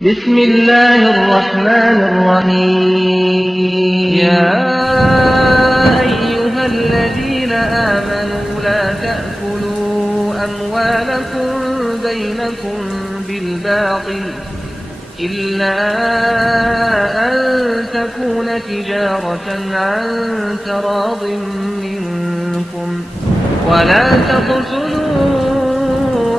بسم الله الرحمن الرحيم يا أيها الذين آمنوا لا تأكلوا أموالكم بينكم بالباطل إلا أن تكون تجارة عن تراض منكم ولا تقتلوا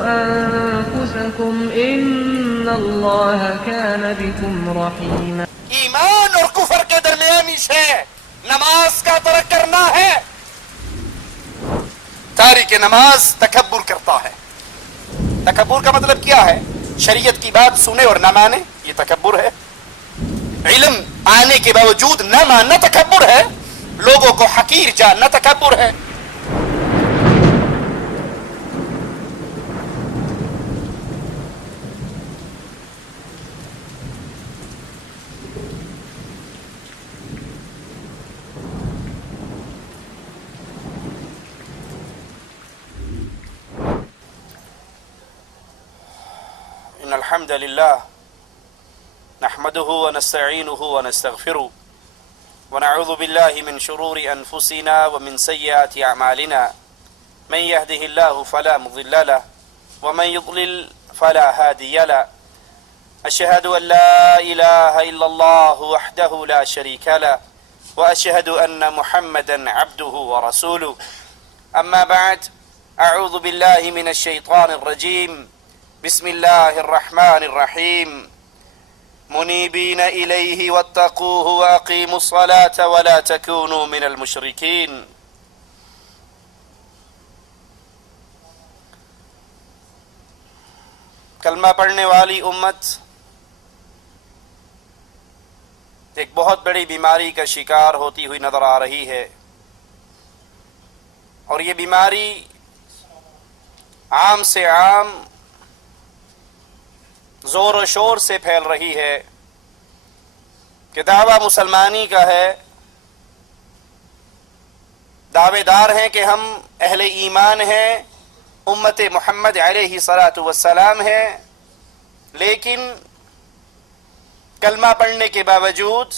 أنفسكم إن الله كان بكم رحيما. ایمان اور کفر کے درمیانی شے نماز کا ترک کرنا ہے. تارک نماز تکبر کرتا ہے. تکبر کا مطلب کیا ہے؟ شریعت کی بات سنے اور نہ مانے، یہ تکبر ہے. علم آنے کے باوجود نہ ماننا تکبر ہے. لوگوں کو حقیر جاننا تکبر ہے. إن الحمد لله نحمده ونستعينه ونستغفره ونعوذ بالله من شرور أنفسنا ومن سيئات أعمالنا من يهده الله فلا مضل له ومن يضلل فلا هادي له. أشهد أن لا إله إلا الله وحده لا شريك له وأشهد أن محمدا عبده ورسوله. أما بعد، أعوذ بالله من الشيطان الرجيم. بسم الله الرحمن الرحيم. منيبين إليه واتقوه وأقيموا الصلاة ولا تكونوا من المشركين. کلمہ پڑھنے والی امت ایک بہت بڑی بیماری کا شکار ہوتی ہوئی نظر آ رہی ہے، اور یہ بیماری عام سے عام زور و شور سے پھیل رہی ہے کہ دعویٰ مسلمانی کا ہے، دعوے دار ہیں کہ ہم اہل ایمان ہیں، امت محمد علیہ الصلاۃ والسلام ہیں، لیکن کلمہ پڑھنے کے باوجود،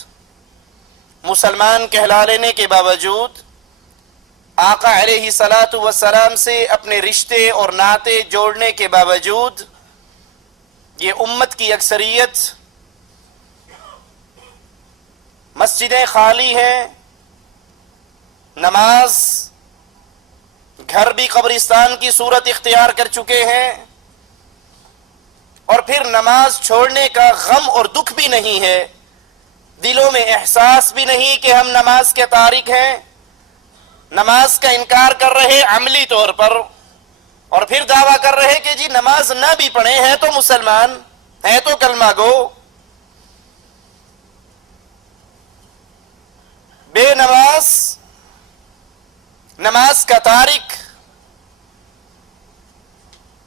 مسلمان کہلا لینے کے باوجود، آقا علیہ الصلاۃ والسلام سے اپنے رشتے اور ناطے جوڑنے کے باوجود یہ امت کی اکثریت مسجدیں خالی ہیں، نماز گھر بھی قبرستان کی صورت اختیار کر چکے ہیں، اور پھر نماز چھوڑنے کا غم اور دکھ بھی نہیں ہے، دلوں میں احساس بھی نہیں کہ ہم نماز کے تارک ہیں، نماز کا انکار کر رہے عملی طور پر، اور پھر دعویٰ کر رہے کہ جی نماز نہ بھی پڑھے ہیں تو مسلمان ہیں، تو کلمہ گو. بے نماز، نماز کا تارک،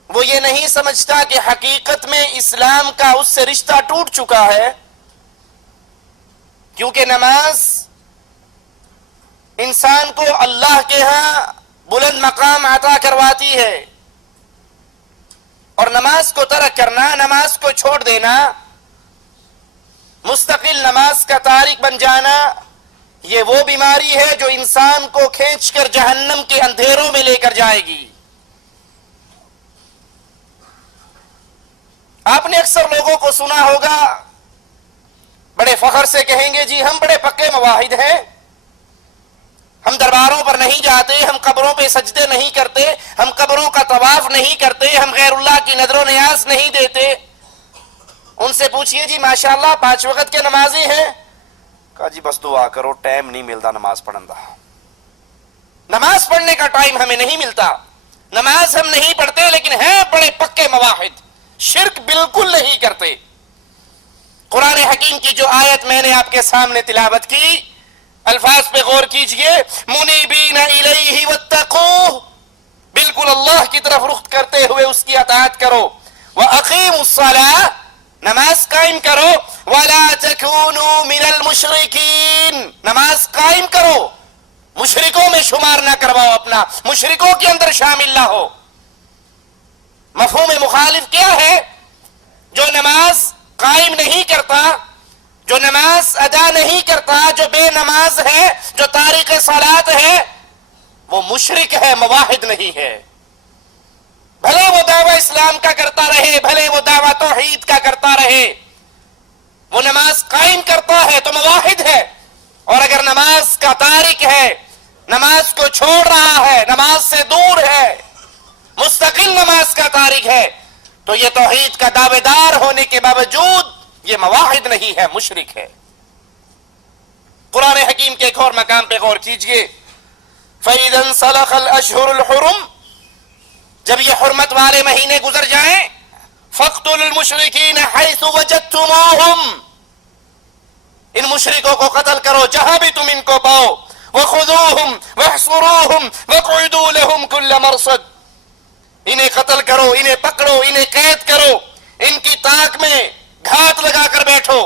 وہ یہ نہیں سمجھتا کہ حقیقت میں اسلام کا اس سے رشتہ ٹوٹ چکا ہے، کیونکہ نماز انسان کو اللہ کے ہاں بلند مقام عطا کرواتی ہے، اور نماز کو ترک کرنا، نماز کو چھوڑ دینا، مستقل نماز کا تارک بن جانا، یہ وہ بیماری ہے جو انسان کو کھینچ کر جہنم کے اندھیروں میں لے کر جائے گی. آپ نے اکثر لوگوں کو سنا ہوگا، بڑے فخر سے کہیں گے جی ہم بڑے پکے موحد ہیں، ہم درباروں پر نہیں جاتے، ہم قبروں پہ سجدے نہیں کرتے، ہم قبروں کا طواف نہیں کرتے، ہم غیر اللہ کی نذر و نیاز نہیں دیتے. ان سے پوچھئے جی ماشاءاللہ 5 وقت کے نمازی ہیں؟ کہا جی بس دعا کرو، ٹائم نہیں ملتا نماز پڑھن دا. نماز پڑھنے کا ٹائم ہمیں نہیں ملتا، نماز ہم نہیں پڑھتے، لیکن ہیں بڑے پکے موحد، شرک بالکل نہیں کرتے. قرآن حکیم کی جو آیت میں نے آپ کے سامنے تلاوت کی، الفاظ پہ غور کیجئے. منیبین الیہ واتقوہ، بالکل اللہ کی طرف رخ کرتے ہوئے اس کی اطاعت کرو. وَأَقِيمُوا الصَّلَاةَ، نماز قائم کرو. وَلَا تَكُونُوا مِنَ الْمُشْرِكِينَ، نماز قائم کرو، مشرکوں میں شمار نہ کرواؤ، اپنا مشرکوں کے اندر شامل نہ ہو. مفہوم مخالف کیا ہے؟ جو نماز قائم نہیں کرتا، جو نماز ادا نہیں کرتا، جو بے نماز ہے، جو تارک صلاۃ ہے، وہ مشرک ہے، موحد نہیں ہے. بھلے وہ دعویٰ اسلام کا کرتا رہے، بھلے وہ دعویٰ توحید کا کرتا رہے، وہ نماز قائم کرتا ہے تو موحد ہے. اور اگر نماز کا تارک ہے، نماز کو چھوڑ رہا ہے، نماز سے دور ہے، مستقل نماز کا تارک ہے، تو یہ توحید کا دعوے دار ہونے کے باوجود یہ موحد نہیں ہے، مشرک ہے. قرآن حکیم کے ایک اور مقام پہ غور کیجئے. فَإِذَا انْسَلَخَ الْأَشْهُرُ الْحُرُمُ، جب یہ حرمت والے مہینے گزر جائیں، فَاقْتُلُوا الْمُشْرِكِينَ حَيْثُ وَجَدْتُمُوهُمْ، ان مشرکوں کو قتل کرو جہاں بھی تم ان کو پاؤ. وَخُذُوهُمْ وَاحْصُرُوهُمْ وَاقْعُدُوا لَهُمْ كُلَّ مَرْصَدٍ، انہیں قتل کرو، انہیں پکڑو، انہیں قید کرو، ان کی تاک میں گھات لگا کر بیٹھو.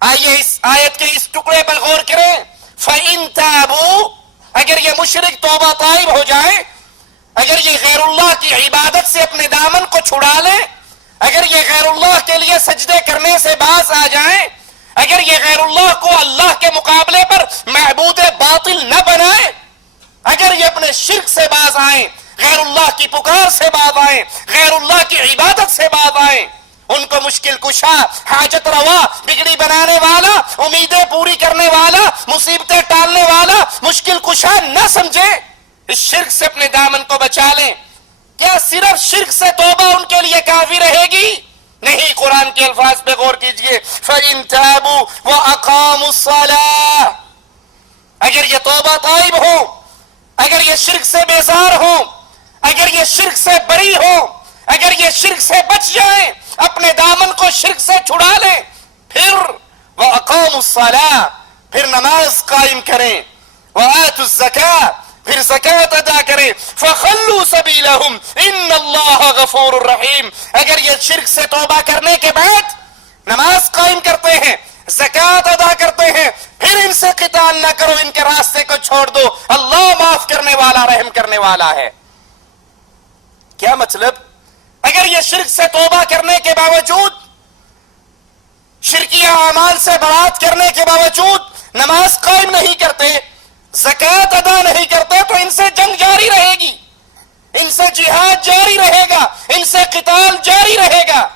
آئیے اس آیت کے اس ٹکڑے پر غور کریں. فَإِن تَابُوا، اگر یہ مشرک توبہ طائب ہو جائے، اگر یہ غیر اللہ کی عبادت سے اپنے دامن کو چھڑا لے، اگر یہ غیر اللہ کے لیے سجدے کرنے سے باز آ جائیں، اگر یہ غیر اللہ کو اللہ کے مقابلے پر معبود باطل نہ بنائے، اگر یہ اپنے شرک سے باز آئیں، غیر اللہ کی پکار سے باز آئیں، غیر اللہ کی عبادت سے باز آئیں، ان کو مشکل کشا، حاجت روا، بگڑی بنانے والا، امیدیں پوری کرنے والا، مصیبتیں ٹالنے والا، مشکل کشا نہ سمجھے، اس شرک سے اپنے دامن کو بچا لیں. کیا صرف شرک سے توبہ ان کے لیے کافی رہے گی؟ نہیں. قرآن کے الفاظ پہ غور کیجئے. فَإِن تَابُوا وَأَقَامُوا الصَّلَاةَ، اگر یہ توبہ طائب ہو، اگر یہ شرک سے بیزار ہو، اگر یہ شرک سے بری ہو، اگر یہ شرک سے بچ جائیں، اپنے دامن کو شرک سے چھڑا لیں، پھر وَأَقَامُوا الصَّلَاةَ، پھر نماز قائم کریں، وَآتُوا الزَّكَاةَ، پھر زکوٰۃ ادا کریں، فَخَلُّوا سَبِيلَهُمْ إِنَّ اللَّهَ غَفُورٌ رَحِيمٌ. اگر یہ شرک سے توبہ کرنے کے بعد نماز قائم کرتے ہیں، زکوٰۃ ادا کرتے ہیں، پھر ان سے قتال نہ کرو، ان کے راستے کو چھوڑ دو، اللہ معاف کرنے والا، رحم کرنے والا ہے. کیا مطلب؟ اگر یہ شرک سے توبہ کرنے کے باوجود، شرکیہ اعمال سے برات کرنے کے باوجود نماز قائم نہیں کرتے، زکوٰۃ ادا نہیں کرتے، تو ان سے جنگ جاری رہے گی، ان سے جہاد جاری رہے گا، ان سے قتال جاری رہے گا.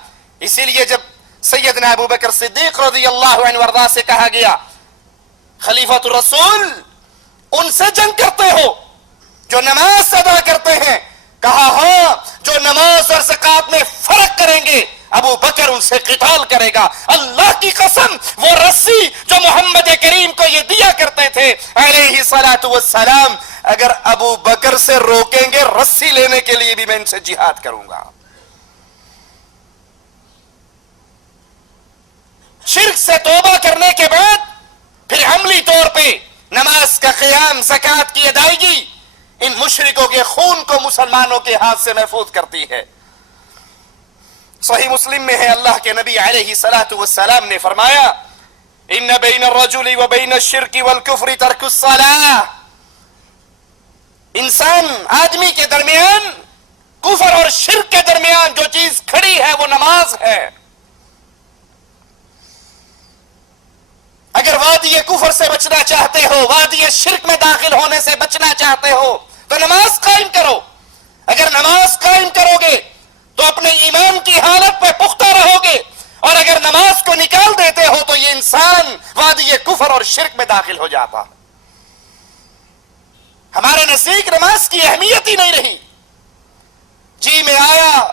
اسی لیے جب سیدنا ابو بکر صدیق رضی اللہ عنہ وارضاہ سے کہا گیا خلیفۃ الرسول، ان سے جنگ کرتے ہو جو نماز ادا کرتے ہیں، کہا ہاں، جو نماز اور زکوٰۃ میں فرق کریں گے ابو بکر ان سے قتال کرے گا. اللہ کی قسم، وہ رسی جو محمد کریم کو یہ دیا کرتے تھے علیہ الصلاۃ والسلام، اگر ابو بکر سے روکیں گے رسی لینے کے لیے بھی میں ان سے جہاد کروں گا. شرک سے توبہ کرنے کے بعد پھر عملی طور پہ نماز کا قیام، زکوٰۃ کی ادائیگی ان مشرکوں کے خون کو مسلمانوں کے ہاتھ سے محفوظ کرتی ہے. صحیح مسلم میں ہے، اللہ کے نبی علیہ الصلاۃ والسلام نے فرمایا ان بین الرجل وبین الشرک والکفر ترک الصلاۃ، انسان آدمی کے درمیان، کفر اور شرک کے درمیان جو چیز کھڑی ہے وہ نماز ہے. اگر وادی کفر سے بچنا چاہتے ہو، وادی شرک میں داخل ہونے سے بچنا چاہتے ہو تو نماز قائم کرو. اگر نماز قائم کرو گے تو اپنے ایمان کی حالت پہ پختہ رہو گے، اور اگر نماز کو نکال دیتے ہو تو یہ انسان وادی کفر اور شرک میں داخل ہو جاتا. ہمارے نزدیک نماز کی اہمیت ہی نہیں رہی. جی میں آیا،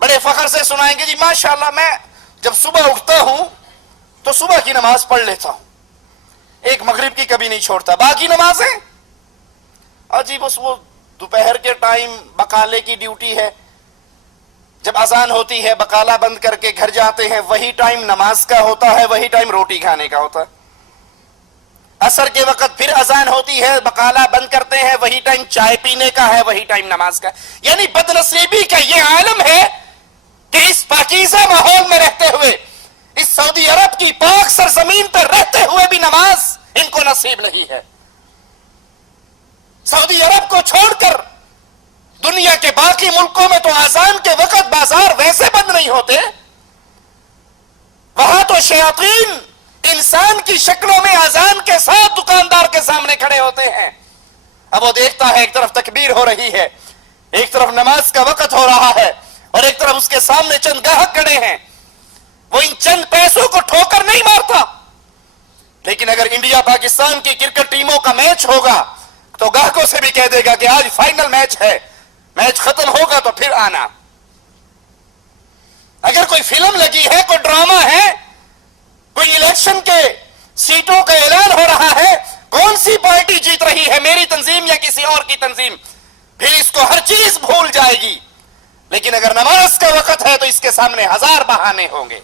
بڑے فخر سے سنائیں گے جی ماشاءاللہ میں جب صبح اٹھتا ہوں تو صبح کی نماز پڑھ لیتا ہوں، ایک مغرب کی کبھی نہیں چھوڑتا، باقی نمازیں جی بس وہ دوپہر کے ٹائم بقالے کی ڈیوٹی ہے، جب اذان ہوتی ہے بقالہ بند کر کے گھر جاتے ہیں، وہی ٹائم نماز کا ہوتا ہے، وہی ٹائم روٹی کھانے کا ہوتا ہے. عصر کے وقت پھر اذان ہوتی ہے، بقالہ بند کرتے ہیں، وہی ٹائم چائے پینے کا ہے، وہی ٹائم نماز کا. یعنی بدنصیبی کا یہ عالم ہے کہ اس پاکیزہ ماحول میں رہتے ہوئے، اس سعودی عرب کی پاک سرزمین پر رہتے ہوئے بھی نماز ان کو نصیب نہیں ہے. سعودی عرب کو چھوڑ کر دنیا کے باقی باقی ملکوں میں تو آذان کے وقت بازار ویسے بند نہیں ہوتے، وہاں تو شیاطین انسان کی شکلوں میں آذان کے ساتھ دکاندار کے سامنے کھڑے ہوتے ہیں۔ اب وہ دیکھتا ہے ایک طرف تکبیر ہو رہی ہے، ایک طرف نماز کا وقت ہو رہا ہے، اور ایک طرف اس کے سامنے چند گاہک کھڑے ہیں۔ وہ ان چند پیسوں کو ٹھوکر نہیں مارتا، لیکن اگر انڈیا پاکستان کی کرکٹ ٹیموں کا میچ ہوگا تو گاہکوں سے بھی کہہ دے گا کہ آج فائنل میچ ہے، میچ ختم ہوگا تو پھر آنا۔ اگر کوئی فلم لگی ہے، کوئی ڈرامہ ہے، کوئی الیکشن کے سیٹوں کا اعلان ہو رہا ہے، کون سی پارٹی جیت رہی ہے، میری تنظیم یا کسی اور کی تنظیم، پھر اس کو ہر چیز بھول جائے گی۔ لیکن اگر نماز کا وقت ہے تو اس کے سامنے ہزار بہانے ہوں گے۔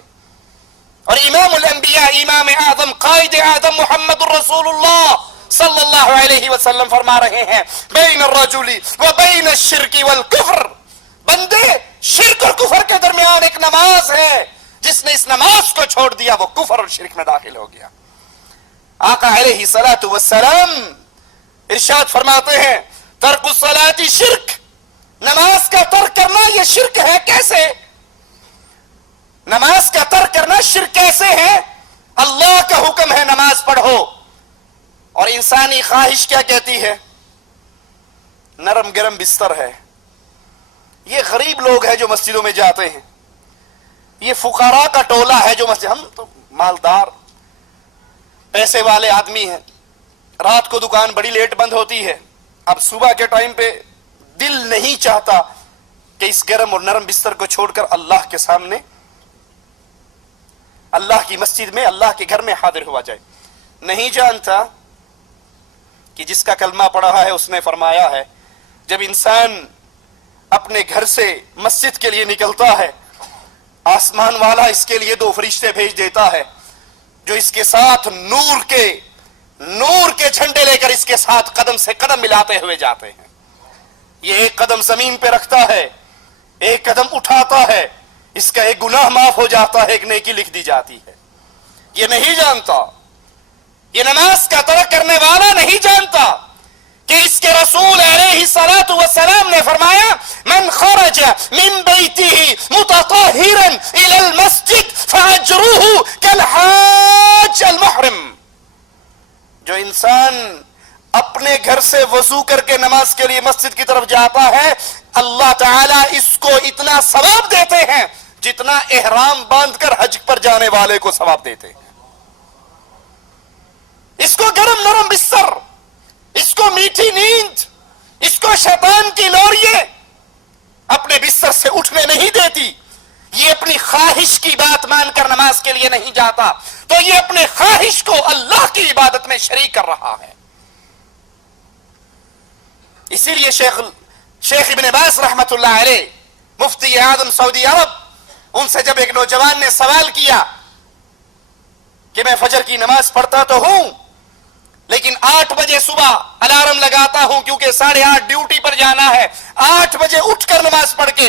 اور امام الانبیاء، امام اعظم، قائد اعظم محمد الرسول اللہ صلی اللہ علیہ وسلم فرما رہے ہیں بین الرجل و بین الشرک والکفر، بندے شرک اور کفر کے درمیان ایک نماز ہے، جس نے اس نماز کو چھوڑ دیا وہ کفر اور شرک میں داخل ہو گیا۔ آقا علیہ الصلوۃ والسلام ارشاد فرماتے ہیں ترک الصلاۃ شرک، نماز کا ترک کرنا یہ شرک ہے۔ کیسے نماز کا ترک کرنا شرک کیسے ہے؟ اللہ کا حکم ہے نماز پڑھو، اور انسانی خواہش کیا کہتی ہے؟ نرم گرم بستر ہے۔ یہ غریب لوگ ہیں جو مسجدوں میں جاتے ہیں، یہ فقراء کا ٹولہ ہے جو مسجد، ہم تو مالدار پیسے والے آدمی ہیں، رات کو دکان بڑی لیٹ بند ہوتی ہے، اب صبح کے ٹائم پہ دل نہیں چاہتا کہ اس گرم اور نرم بستر کو چھوڑ کر اللہ کے سامنے، اللہ کی مسجد میں، اللہ کے گھر میں حاضر ہوا جائے۔ نہیں جانتا کہ جس کا کلمہ پڑھا ہے اس نے فرمایا ہے جب انسان اپنے گھر سے مسجد کے لیے نکلتا ہے، آسمان والا اس کے لیے 2 فرشتے بھیج دیتا ہے جو اس کے ساتھ نور کے جھنڈے لے کر اس کے ساتھ قدم سے قدم ملاتے ہوئے جاتے ہیں۔ یہ ایک قدم زمین پہ رکھتا ہے، ایک قدم اٹھاتا ہے، اس کا ایک گناہ معاف ہو جاتا ہے، ایک نیکی لکھ دی جاتی ہے۔ یہ نہیں جانتا، یہ نماز کا ترک کرنے والا نہیں جانتا کہ اس کے رسول علیہ الصلوۃ والسلام نے فرمایا من خرج من بیتہ متطہرا الی المسجد فاجرہ کالحاج المحرم، جو انسان اپنے گھر سے وضو کر کے نماز کے لیے مسجد کی طرف جاتا ہے، اللہ تعالیٰ اس کو اتنا ثواب دیتے ہیں جتنا احرام باندھ کر حج پر جانے والے کو ثواب دیتے ہیں۔ اس کو گرم نرم بستر، اس کو میٹھی نیند، اس کو شیطان کی لوریے اپنے بستر سے اٹھنے نہیں دیتی۔ یہ اپنی خواہش کی بات مان کر نماز کے لیے نہیں جاتا تو یہ اپنے خواہش کو اللہ کی عبادت میں شریک کر رہا ہے۔ اسی لیے شیخ ابن باز رحمت اللہ علیہ، مفتی اعظم سعودی عرب، ان سے جب ایک نوجوان نے سوال کیا کہ میں فجر کی نماز پڑھتا تو ہوں لیکن 8 بجے صبح الارم لگاتا ہوں کیونکہ 8:30 ڈیوٹی پر جانا ہے، 8 بجے اٹھ کر نماز پڑھ کے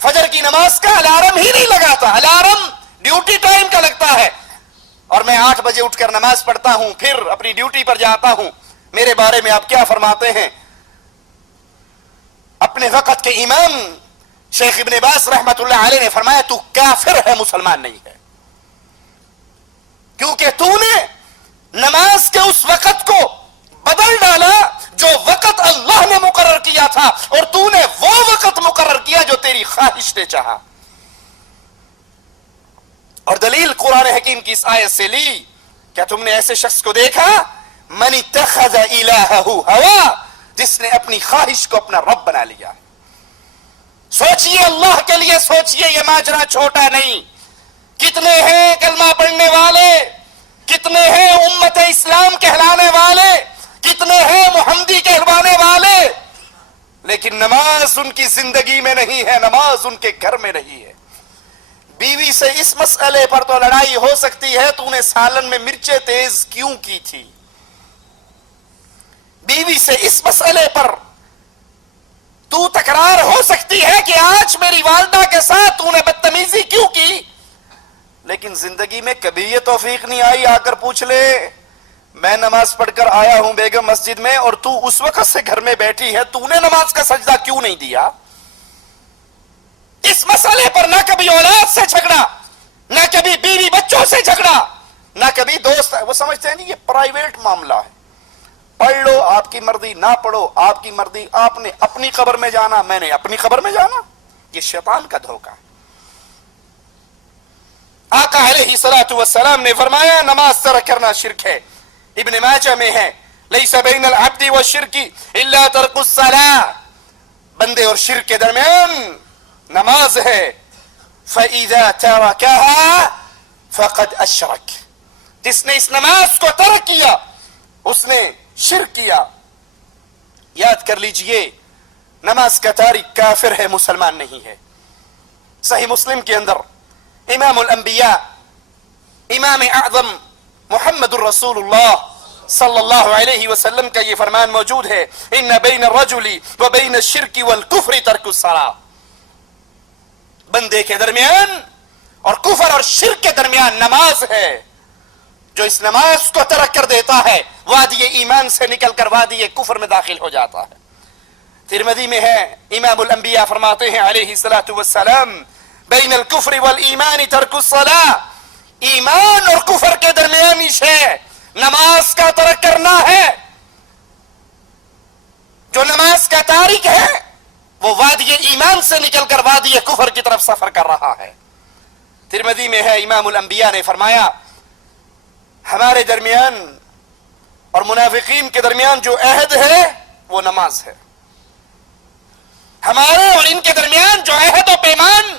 فجر کی نماز کا الارم ہی نہیں لگاتا، الارم ڈیوٹی ٹائم کا لگتا ہے، اور میں 8 بجے اٹھ کر نماز پڑھتا ہوں پھر اپنی ڈیوٹی پر جاتا ہوں، میرے بارے میں آپ کیا فرماتے ہیں؟ اپنے وقت کے امام شیخ ابن باز رحمت اللہ علیہ نے فرمایا تو کافر ہے، مسلمان نہیں ہے، کیونکہ تو نے نماز کے اس وقت کو بدل ڈالا جو وقت اللہ نے مقرر کیا تھا، اور تو نے وہ وقت مقرر کیا جو تیری خواہش نے چاہا۔ اور دلیل قرآن حکیم کی اس آیت سے لی، کیا تم نے ایسے شخص کو دیکھا من اتخذ الہہ ہوا، جس نے اپنی خواہش کو اپنا رب بنا لیا۔ سوچئے اللہ کے لیے سوچئے، یہ ماجرا چھوٹا نہیں۔ کتنے ہیں کلمہ پڑھنے والے، کتنے ہیں امت اسلام کہلانے والے، کتنے ہیں محمدی کہلوانے والے، لیکن نماز ان کی زندگی میں نہیں ہے، نماز ان کے گھر میں نہیں ہے۔ بیوی سے اس مسئلے پر تو لڑائی ہو سکتی ہے تو نے سالن میں مرچیں تیز کیوں کی تھی، بیوی سے اس مسئلے پر تو تکرار ہو سکتی ہے کہ آج میری والدہ کے ساتھ تو نے بدتمیزی کیوں کی، لیکن زندگی میں کبھی یہ توفیق نہیں آئی آ کر پوچھ لے میں نماز پڑھ کر آیا ہوں بیگم مسجد میں اور تو اس وقت سے گھر میں بیٹھی ہے، تو نے نماز کا سجدہ کیوں نہیں دیا؟ اس مسئلے پر نہ کبھی اولاد سے جھگڑا، نہ کبھی بیوی بچوں سے جھگڑا، نہ کبھی دوست. وہ سمجھتے ہیں نہیں یہ پرائیویٹ معاملہ ہے، پڑھ لو آپ کی مرضی، نہ پڑھو آپ کی مرضی، آپ نے اپنی قبر میں جانا، میں نے اپنی قبر میں جانا. یہ شیطان کا دھوکہ ہے. آقا علیہ الصلوۃ والسلام نے فرمایا نماز ترک کرنا شرک ہے. ابن ماجہ میں ہے لیس بین العبد والشرک الا ترک الصلاۃ، بندے اور شرک کے درمیان نماز ہے. فَإِذَا تَرَكَهَا فَقَدْ أَشْرَكَ، جس نے اس نماز کو ترک کیا اس نے شرک کیا. یاد کر لیجئے نماز کا تارک کافر ہے، مسلمان نہیں ہے. صحیح مسلم کے اندر امام الانبیاء امام اعظم محمد الرسول اللہ صلی اللہ علیہ وسلم کا یہ فرمان موجود ہے ان بین الرجل و بین الشرک والکفر ترک الصلاۃ، بندے کے درمیان اور کفر اور شرک کے درمیان نماز ہے. جو اس نماز کو ترک کر دیتا ہے وادی ایمان سے نکل کر وادی کفر میں داخل ہو جاتا ہے. ترمذی میں ہے امام الانبیاء فرماتے ہیں علیہ الصلوۃ والسلام بین الکفر والایمان ترک الصلاۃ، ایمان اور کفر کے درمیانی شے نماز کا ترک کرنا ہے. جو نماز کا تارک ہے وہ وادی ایمان سے نکل کر وادی کفر کی طرف سفر کر رہا ہے. ترمذی میں ہے امام الانبیاء نے فرمایا ہمارے درمیان اور منافقین کے درمیان جو عہد ہے وہ نماز ہے. ہمارے اور ان کے درمیان جو عہد و پیمان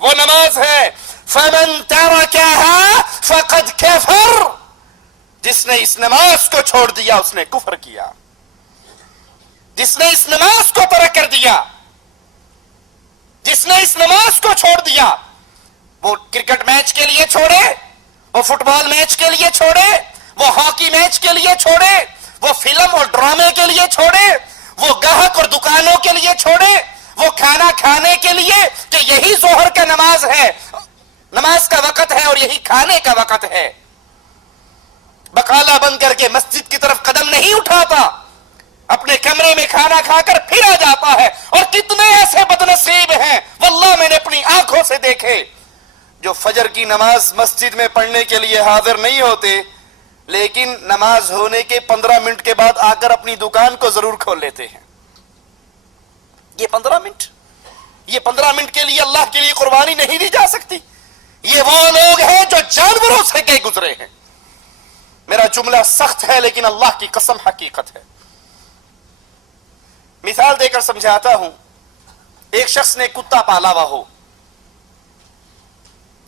وہ نماز ہے. فَمَن تَرَكَهَا فَقَدْ كَفَرَ، جس نے اس نماز کو چھوڑ دیا اس نے کفر کیا. جس نے اس نماز کو ترک کر دیا، جس نے اس نماز کو چھوڑ دیا، وہ کرکٹ میچ کے لیے چھوڑے، وہ فٹ بال میچ کے لیے چھوڑے، وہ ہاکی میچ کے لیے چھوڑے، وہ فلم اور ڈرامے کے لیے چھوڑے، وہ گاہک اور دکانوں کے لیے چھوڑے، وہ کھانا کھانے کے لیے کہ یہی ظہر کا نماز ہے، نماز کا وقت ہے اور یہی کھانے کا وقت ہے، بقالہ بند کر کے مسجد کی طرف قدم نہیں اٹھاتا، اپنے کمرے میں کھانا کھا کر پھر آ جاتا ہے. اور کتنے ایسے بدنصیب ہیں واللہ میں نے اپنی آنکھوں سے دیکھے جو فجر کی نماز مسجد میں پڑھنے کے لیے حاضر نہیں ہوتے لیکن نماز ہونے کے 15 منٹ کے بعد آ کر اپنی دکان کو ضرور کھول لیتے ہیں. یہ 15 منٹ کے لیے اللہ کے لیے قربانی نہیں دی جا سکتی. یہ وہ لوگ ہیں جو جانوروں سے کے گزرے ہیں. میرا جملہ سخت ہے لیکن اللہ کی قسم حقیقت ہے. مثال دے کر سمجھاتا ہوں. ایک شخص نے کتا پالا ہوا ہو،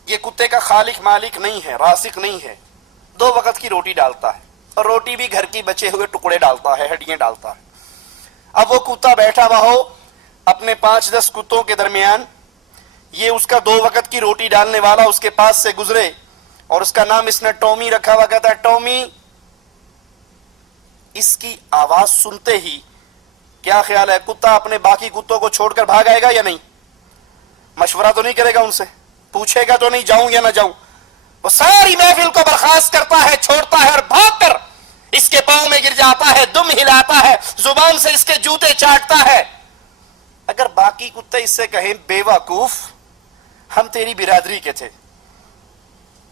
یہ کتے کا خالق مالک نہیں ہے، رازق نہیں ہے، 2 وقت کی روٹی ڈالتا ہے اور روٹی بھی گھر کی بچے ہوئے ٹکڑے ڈالتا ہے، ہڈیاں ڈالتا ہے. اب وہ کتا بیٹھا ہوا ہو اپنے 5-10 کتوں کے درمیان، یہ اس کا 2 وقت کی روٹی ڈالنے والا اس کے پاس سے گزرے اور اس کا نام اس نے ٹومی رکھا ہوا، کہتا ہے ٹومی. اس کی آواز سنتے ہی کیا خیال ہے کتا اپنے باقی کتوں کو چھوڑ کر بھاگ آئے گا یا نہیں؟ مشورہ تو نہیں کرے گا ان سے، پوچھے گا تو نہیں جاؤں یا نہ جاؤں. وہ ساری محفل کو برخاست کرتا ہے، چھوڑتا ہے اور بھاگ کر اس کے پاؤں میں گر جاتا ہے، دم ہلاتا ہے، زبان سے اس کے جوتے چاٹتا ہے. اگر باقی کتے اس سے کہیں بے وقوف، ہم تیری برادری کے تھے،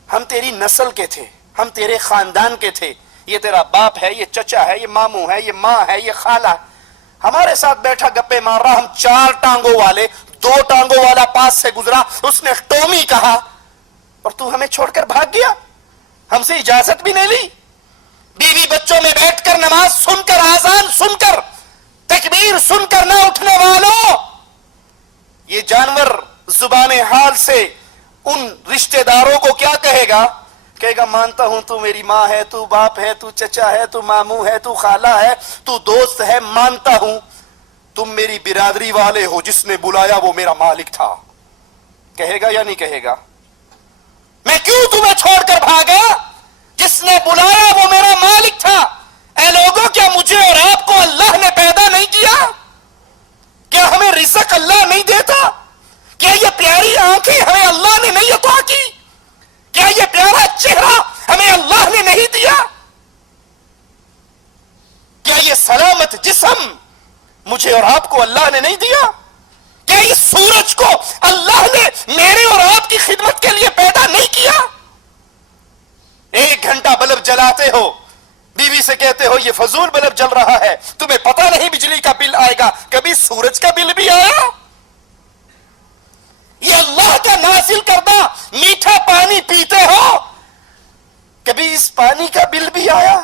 ہم تیری نسل کے تھے، ہم تیرے خاندان کے تھے، یہ تیرا باپ ہے، یہ چچا ہے، یہ ماموں ہے، یہ ماں ہے، یہ خالہ، ہمارے ساتھ بیٹھا گپے مار رہا، ہم 4 ٹانگوں والے، 2 ٹانگوں والا پاس سے گزرا، اس نے ٹومی کہا اور تو ہمیں چھوڑ کر بھاگ گیا، ہم سے اجازت بھی نہیں لی. بیوی بچوں میں بیٹھ کر نماز سن کر، آذان سن کر، تکبیر سن کر نہ اٹھنے والوں، یہ جانور زبان حال سے ان رشتہ داروں کو کیا کہے گا؟ کہے گا مانتا ہوں تو میری ماں ہے، تو باپ ہے، تو چچا ہے، تو ماموں ہے، تو خالہ ہے، تو دوست ہے، مانتا ہوں تم میری برادری والے ہو، جس نے بلایا وہ میرا مالک تھا. کہے گا یا نہیں کہے گا؟ میں کیوں تمہیں چھوڑ کر بھاگا؟ جس نے بلایا وہ میرا مالک تھا. اے لوگوں، کیا مجھے اور آپ کو اللہ نے پیدا نہیں کیا؟ کیا ہمیں رزق اللہ نہیں دیتا؟ کیا یہ پیاری آنکھیں ہمیں اللہ نے نہیں عطا کی؟ کیا یہ پیارا چہرہ ہمیں اللہ نے نہیں دیا؟ کیا یہ سلامت جسم مجھے اور آپ کو اللہ نے نہیں دیا؟ کیا اس سورج کو اللہ نے میرے اور آپ کی خدمت کے لیے پیدا نہیں کیا؟ 1 گھنٹہ بلب جلاتے ہو، بیوی سے کہتے ہو یہ فضول بلب جل رہا ہے، تمہیں پتہ نہیں بجلی کا بل آئے گا، کبھی سورج کا بل بھی آیا؟ یہ اللہ کا نازل کردہ میٹھا پانی پیتے ہو، کبھی اس پانی کا بل بھی آیا؟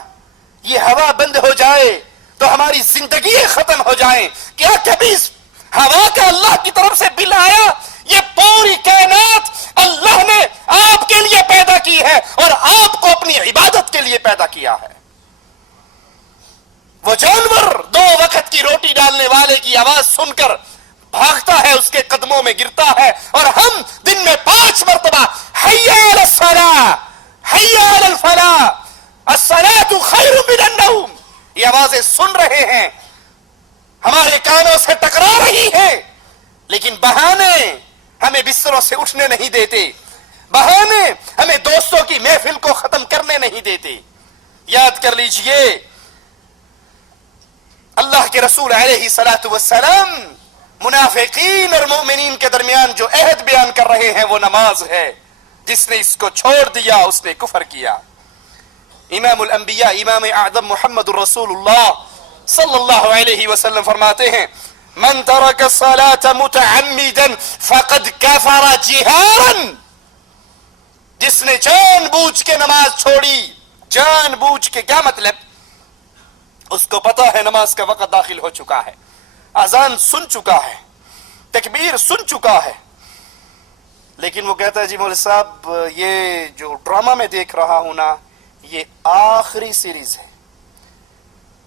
یہ ہوا بند ہو جائے تو ہماری زندگی ختم ہو جائیں، کیا کبھی اس ہوا کا اللہ کی طرف سے بل آیا؟ یہ پوری کائنات اللہ نے آپ کے لیے پیدا کی ہے اور آپ کو اپنی عبادت کے لیے پیدا کیا ہے۔ وہ جانور 2 وقت کی روٹی ڈالنے والے کی آواز سن کر بھاگتا ہے، اس کے قدموں میں گرتا ہے، اور ہم دن میں 5 مرتبہ حی علی الصلاۃ، حی علی الفلاح، الصلاۃ خیر من النوم، یہ آوازیں سن رہے ہیں، ہمارے کانوں سے ٹکرا رہی ہیں، لیکن بہانے ہمیں بستروں سے اٹھنے نہیں دیتے، بہانے ہمیں دوستوں کی محفل کو ختم کرنے نہیں دیتے۔ یاد کر لیجئے اللہ کے رسول علیہ الصلوۃ والسلام منافقین اور مومنین کے درمیان جو عہد بیان کر رہے ہیں وہ نماز ہے، جس نے اس کو چھوڑ دیا اس نے کفر کیا۔ امام الانبیاء امام اعظم محمد الرسول اللہ صلی اللہ علیہ وسلم فرماتے ہیں من ترک الصلاة متعمدا فقد کفر جہارا، جس نے جان بوجھ کے نماز چھوڑی، جان بوجھ کے کیا مطلب؟ اس کو پتا ہے نماز کا وقت داخل ہو چکا ہے، اذان سن چکا ہے، تکبیر سن چکا ہے، لیکن وہ کہتا ہے جی مولوی صاحب یہ جو ڈرامہ میں دیکھ رہا ہوں نا یہ آخری سیریز ہے،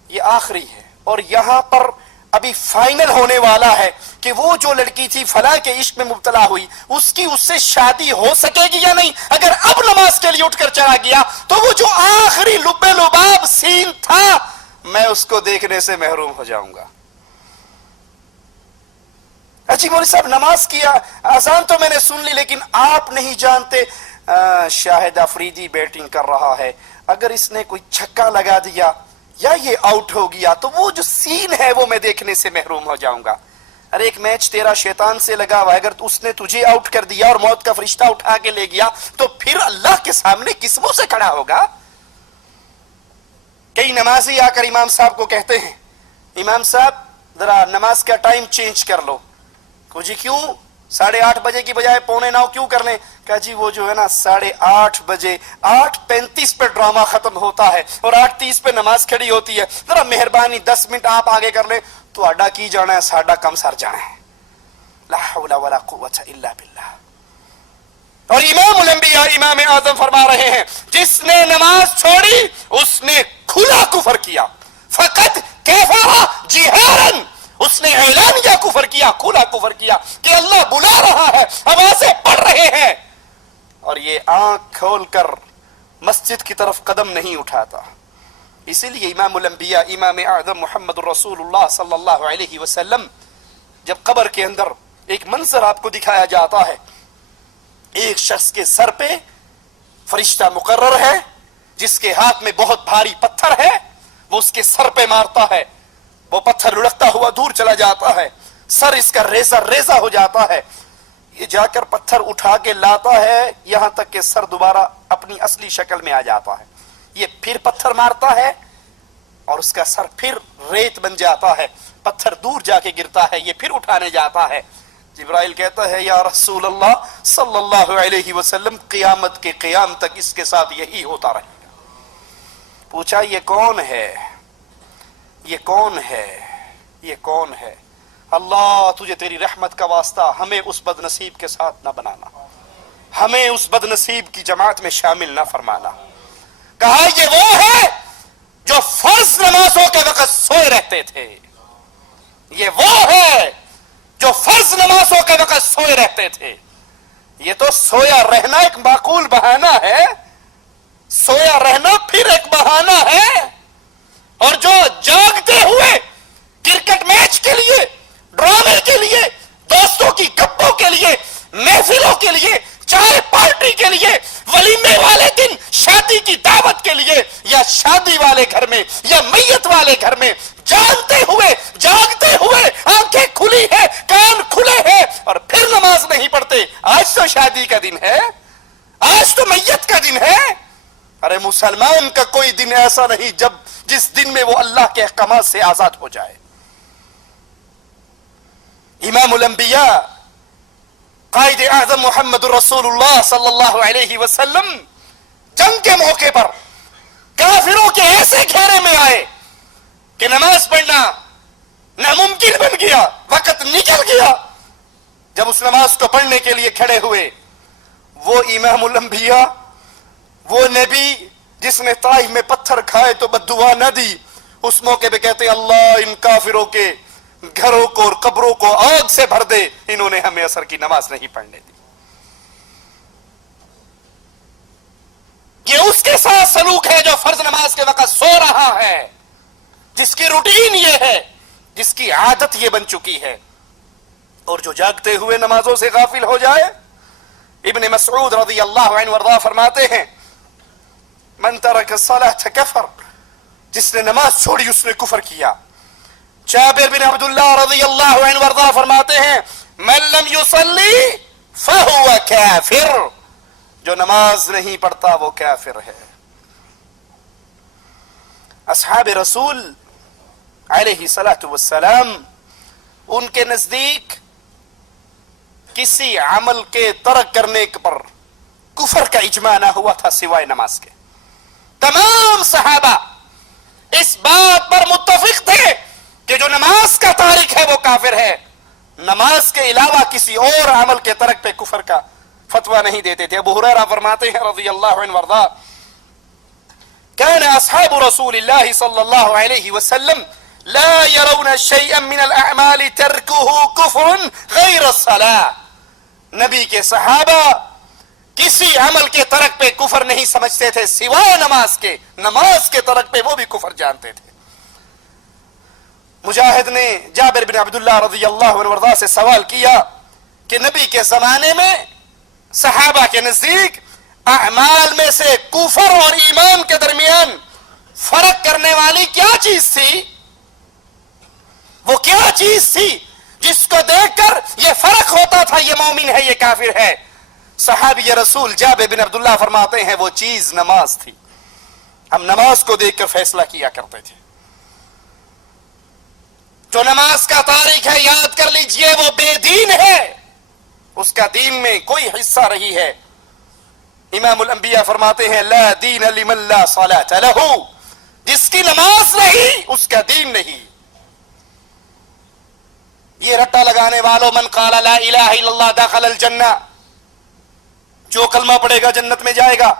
یہ آخری ہے، اور یہاں پر ابھی فائنل ہونے والا ہے کہ وہ جو لڑکی تھی فلاں کے عشق میں مبتلا ہوئی اس کی اس سے شادی ہو سکے گی یا نہیں، اگر اب نماز کے لیے اٹھ کر چلا گیا تو وہ جو آخری لب لباب سین تھا میں اس کو دیکھنے سے محروم ہو جاؤں گا۔ اچھی مولوی صاحب نماز کیا، اذان تو میں نے سن لی، لیکن آپ نہیں جانتے شاہد افریدی بیٹنگ کر رہا ہے، اگر اس نے کوئی چھکا لگا دیا یا یہ آؤٹ ہو گیا تو وہ جو سین ہے وہ میں دیکھنے سے محروم ہو جاؤں گا۔ ارے ایک میچ تیرا شیطان سے لگا ہوا ہے، اگر اس نے تجھے آؤٹ کر دیا اور موت کا فرشتہ اٹھا کے لے گیا تو پھر اللہ کے سامنے کس منہ سے کھڑا ہوگا؟ کئی نمازی آ کر امام صاحب کو کہتے ہیں امام صاحب ذرا نماز کا ٹائم چینج کر لو۔ جی کیوں؟ 8:30 بجے کی بجائے 8:45 کیوں کر لیں؟ کہا جی وہ جو ہے نا 8:30 بجے 8:35 پہ ڈرامہ ختم ہوتا ہے اور 8:30 پہ نماز کھڑی ہوتی ہے، ذرا مہربانی 10 منٹ آپ آگے کر لیں تو اڈا کی جانا ہے، ساڈا کم سر جانا ہے۔ لا حول ولا قوت الا باللہ۔ اور امام الانبیاء امام اعظم فرما رہے ہیں جس نے نماز چھوڑی اس نے کھلا کفر کیا، فقط کفر جہارا، اس نے اعلانیہ کفر کیا، کھلا کفر کیا کہ اللہ بلا رہا ہے، آوازیں پڑھ رہے ہیں، اور یہ آنکھ کھول کر مسجد کی طرف قدم نہیں اٹھاتا۔ اسی لیے امام الانبیاء امام اعظم محمد الرسول اللہ صلی اللہ علیہ وسلم جب قبر کے اندر ایک منظر آپ کو دکھایا جاتا ہے، ایک شخص کے سر پہ فرشتہ مقرر ہے جس کے ہاتھ میں بہت بھاری پتھر ہے، وہ اس کے سر پہ مارتا ہے، وہ پتھر لڑکتا ہوا دور چلا جاتا ہے، سر اس کا ریزہ ریزہ ہو جاتا ہے، یہ جا کر پتھر اٹھا کے لاتا ہے یہاں تک کہ سر دوبارہ اپنی اصلی شکل میں آ جاتا ہے، یہ پھر پتھر مارتا ہے اور اس کا سر پھر ریت بن جاتا ہے، پتھر دور جا کے گرتا ہے، یہ پھر اٹھانے جاتا ہے۔ جبرائیل کہتا ہے یا رسول اللہ صلی اللہ علیہ وسلم قیامت کے قیام تک اس کے ساتھ یہی ہوتا رہے گا۔ پوچھا یہ کون ہے؟ یہ کون ہے؟ یہ کون ہے؟ اللہ تجھے تیری رحمت کا واسطہ ہمیں اس بد نصیب کے ساتھ نہ بنانا، ہمیں اس بد نصیب کی جماعت میں شامل نہ فرمانا۔ کہا یہ وہ ہے جو فرض نمازوں کے وقت سوئے رہتے تھے، یہ وہ ہے جو فرض نمازوں کے وقت سوئے رہتے تھے۔ یہ تو سویا رہنا ایک معقول بہانہ ہے، سویا رہنا پھر ایک بہانہ ہے، اور جو جاگتے ہوئے کرکٹ میچ کے لیے، ڈرامے کے لیے، دوستوں کی گپوں کے لیے، محفلوں کے لیے، چائے پارٹی کے لیے، ولیمے والے دن شادی کی دعوت کے لیے، یا شادی والے گھر میں یا میت والے گھر میں جانتے ہوئے جاگتے ہوئے آنکھیں کھلی ہے، کان کھلے ہیں، مسلمان کا کوئی دن ایسا نہیں جس دن میں وہ اللہ کے احکامات سے آزاد ہو جائے. امام الانبیاء قائد اعظم محمد رسول اللہ صلی اللہ علیہ وسلم جنگ کے موقع پر کافروں کے ایسے گھیرے میں آئے کہ نماز پڑھنا ناممکن بن گیا، وقت نکل گیا. جب اس نماز کو پڑھنے کے لیے کھڑے ہوئے، وہ امام الانبیاء، وہ نبی جس نے طائف میں پتھر کھائے تو بددعا نہ دی، اس موقع پہ کہتے ہیں اللہ ان کافروں کے گھروں کو اور قبروں کو آگ سے بھر دے، انہوں نے ہمیں عصر کی نماز نہیں پڑھنے دی. یہ اس کے ساتھ سلوک ہے جو فرض نماز کے وقت سو رہا ہے، جس کی روٹین یہ ہے، جس کی عادت یہ بن چکی ہے. اور جو جاگتے ہوئے نمازوں سے غافل ہو جائے، ابن مسعود رضی اللہ عنہ وارضاہ فرماتے ہیں من ترک الصلاۃ کفر، جس نے نماز چھوڑی اس نے کفر کیا. جابر بن عبداللہ رضی اللہ عنہ وارضاہ فرماتے ہیں من لم یصلی فہو کافر، جو نماز نہیں پڑھتا وہ کافر ہے. اصحاب رسول علیہ الصلاۃ والسلام، ان کے نزدیک کسی عمل کے ترک کرنے پر کفر کا اجماع نہ ہوا تھا سوائے نماز کے. تمام صحابہ اس بات پر متفق تھے کہ جو نماز کا تارک ہے وہ کافر ہے. نماز کے علاوہ کسی اور عمل کے ترک پہ کفر کا فتویٰ نہیں دیتے تھے. ابو ہریرہ فرماتے ہیں رضی اللہ عنہ وارضاہ كان اصحاب رسول اللہ صلی اللہ علیہ وسلم لا يرون شيئا من الاعمال تركه كفر غیر الصلاة. نبی کے صحابہ کسی عمل کے ترک پہ کفر نہیں سمجھتے تھے سوائے نماز کے. نماز کے ترک پہ وہ بھی کفر جانتے تھے. مجاہد نے جابر بن عبداللہ رضی اللہ عنہ وارضاہ سے سوال کیا کہ نبی کے زمانے میں صحابہ کے نزدیک اعمال میں سے کفر اور ایمان کے درمیان فرق کرنے والی کیا چیز تھی؟ وہ کیا چیز تھی جس کو دیکھ کر یہ فرق ہوتا تھا یہ مومن ہے یہ کافر ہے؟ صحابی رسول جابر بن عبداللہ فرماتے ہیں وہ چیز نماز تھی. ہم نماز کو دیکھ کر فیصلہ کیا کرتے تھے. جو نماز کا تارک ہے یاد کر لیجئے وہ بے دین ہے، اس کا دین میں کوئی حصہ نہیں ہے. امام الانبیاء فرماتے ہیں لا دین لمن لا صلاۃ لہ، جس کی نماز نہیں اس کا دین نہیں. یہ رٹا لگانے والوں من قال لا الہ الا اللہ دخل الجنہ، جو کلمہ پڑھے گا جنت میں جائے گا.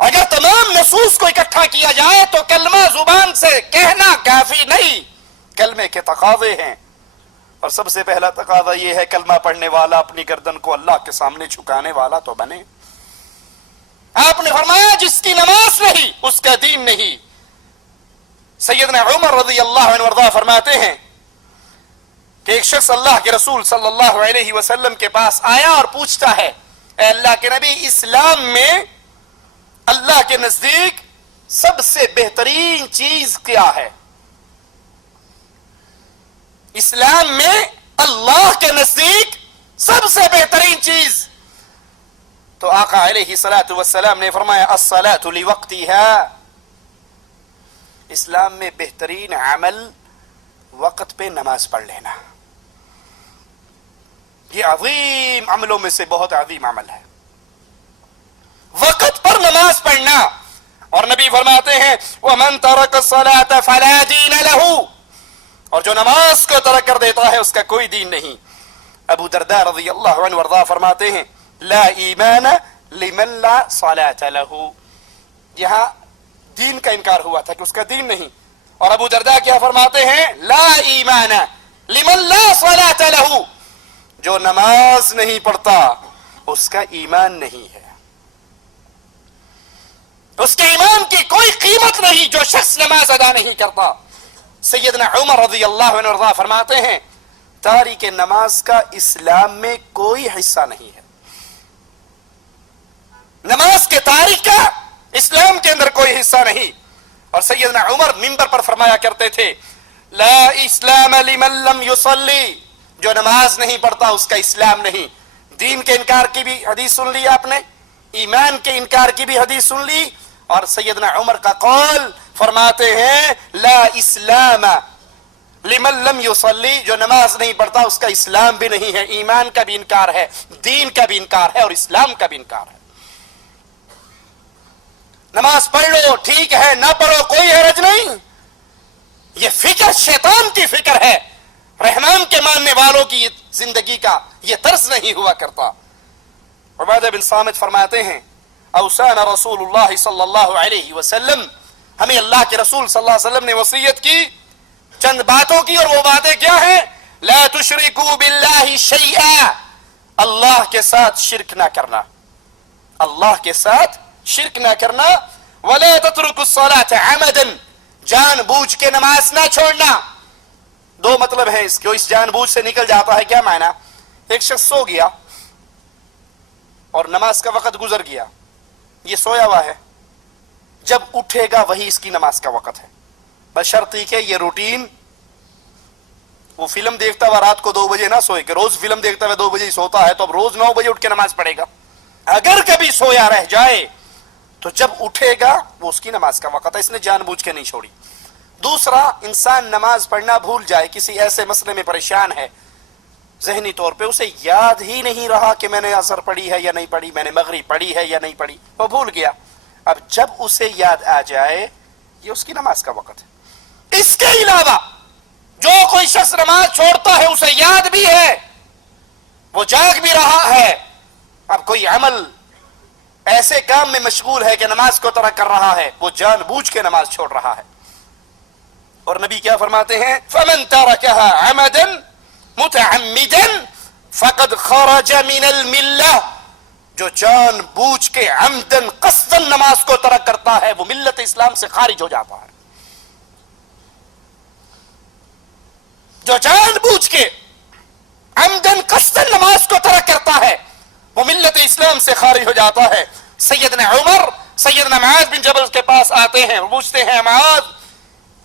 اگر تمام نصوص کو اکٹھا کیا جائے تو کلمہ زبان سے کہنا کافی نہیں، کلمے کے تقاضے ہیں. اور سب سے پہلا تقاضا یہ ہے کلمہ پڑھنے والا اپنی گردن کو اللہ کے سامنے جھکانے والا تو بنے. آپ نے فرمایا جس کی نماز نہیں اس کا دین نہیں. سیدنا عمر رضی اللہ عنہ وارضاہ فرماتے ہیں کہ ایک شخص اللہ کے رسول صلی اللہ علیہ وسلم کے پاس آیا اور پوچھتا ہے اے اللہ کے نبی اسلام میں اللہ کے نزدیک سب سے بہترین چیز کیا ہے؟ اسلام میں اللہ کے نزدیک سب سے بہترین چیز. تو آقا علیہ الصلوۃ والسلام نے فرمایا الصلاۃ لوقتها، اسلام میں بہترین عمل وقت پہ نماز پڑھ لینا. یہ عظیم عملوں میں سے بہت عظیم عمل ہے، وقت پر نماز پڑھنا. اور نبی فرماتے ہیں وَمَن تَرَكَ الصَّلَاةَ فَلَا دِينَ لَهُ، اور جو نماز کو ترک کر دیتا ہے اس کا کوئی دین نہیں. ابو درداء رضی اللہ عنہ وارضاہ فرماتے ہیں لا ایمان لمن لا صلاة له، یہاں دین کا انکار ہوا تھا کہ اس کا دین نہیں. اور ابو درداء کیا فرماتے ہیں لا ایمان لمن لا صلاة له، جو نماز نہیں پڑھتا اس کا ایمان نہیں ہے، اس کے ایمان کی کوئی قیمت نہیں جو شخص نماز ادا نہیں کرتا. سیدنا عمر رضی اللہ عنہ وارضاہ فرماتے ہیں تاریک نماز کا اسلام میں کوئی حصہ نہیں ہے. نماز کے تاریک کا اسلام کے اندر کوئی حصہ نہیں. اور سیدنا عمر منبر پر فرمایا کرتے تھے لا اسلام لمن لم یصلی، جو نماز نہیں پڑھتا اس کا اسلام نہیں. دین کے انکار کی بھی حدیث سن لی آپ نے. ایمان کے انکار کی بھی حدیث سن لی, اور سیدنا عمر کا قول فرماتے ہیں لا اسلام لمن لم یصلی, جو نماز نہیں پڑھتا اس کا اسلام بھی نہیں ہے. ایمان کا بھی انکار ہے, دین کا بھی انکار ہے, اور اسلام کا بھی انکار ہے. نماز پڑھ لو ٹھیک ہے, نہ پڑھو کوئی حرج نہیں, یہ فکر شیطان کی فکر ہے. رحمان کے ماننے والوں کی زندگی کا یہ طرز نہیں ہوا کرتا. عبادہ بن صامت فرماتے ہیں اوصانا رسول اللہ صلی اللہ علیہ وسلم, ہمیں اللہ کے رسول صلی اللہ علیہ وسلم نے وصیت کی چند باتوں کی, اور وہ باتیں کیا ہیں؟ لا تشرکوا باللہ شیئا, اللہ کے ساتھ شرک نہ کرنا, اللہ کے ساتھ شرک نہ کرنا. ولا تترکوا الصلاۃ عمدا, جان بوجھ کے نماز نہ چھوڑنا. دو مطلب ہے اس کے, اس جان بوجھ سے نکل جاتا ہے. کیا معنی؟ ایک شخص سو گیا اور نماز کا وقت گزر گیا, یہ سویا ہوا ہے, جب اٹھے گا وہی اس کی نماز کا وقت ہے, بشرطی کہ یہ روٹین. وہ فلم دیکھتا ہوا رات کو 2 بجے نہ سوئے, کہ روز فلم دیکھتا ہوا 2 بجے ہی سوتا ہے, تو اب روز 9 بجے اٹھ کے نماز پڑھے گا. اگر کبھی سویا رہ جائے تو جب اٹھے گا وہ اس کی نماز کا وقت ہے, اس نے جان بوجھ کے نہیں چھوڑی. دوسرا, انسان نماز پڑھنا بھول جائے, کسی ایسے مسئلے میں پریشان ہے, ذہنی طور پہ اسے یاد ہی نہیں رہا کہ میں نے عصر پڑھی ہے یا نہیں پڑھی, میں نے مغرب پڑھی ہے یا نہیں پڑھی, وہ بھول گیا. اب جب اسے یاد آ جائے یہ اس کی نماز کا وقت ہے. اس کے علاوہ جو کوئی شخص نماز چھوڑتا ہے اسے یاد بھی ہے, وہ جاگ بھی رہا ہے, اب کوئی عمل ایسے کام میں مشغول ہے کہ نماز کو ترک کر رہا ہے, وہ جان بوجھ کے نماز چھوڑ رہا ہے. اور نبی کیا فرماتے ہیں؟ فمن ترکها عمدا متعمدا فقد خرج من الملہ, جو جان بوجھ کے عمدن قصدن نماز کو ترک کرتا ہے وہ ملت اسلام سے خارج ہو جاتا ہے. جو جان بوجھ کے عمدن قصدن نماز کو ترک کرتا ہے وہ ملت اسلام سے خارج ہو جاتا ہے. سیدنا عمر سیدنا معاذ بن جبل کے پاس آتے ہیں اور پوچھتے ہیں معاذ,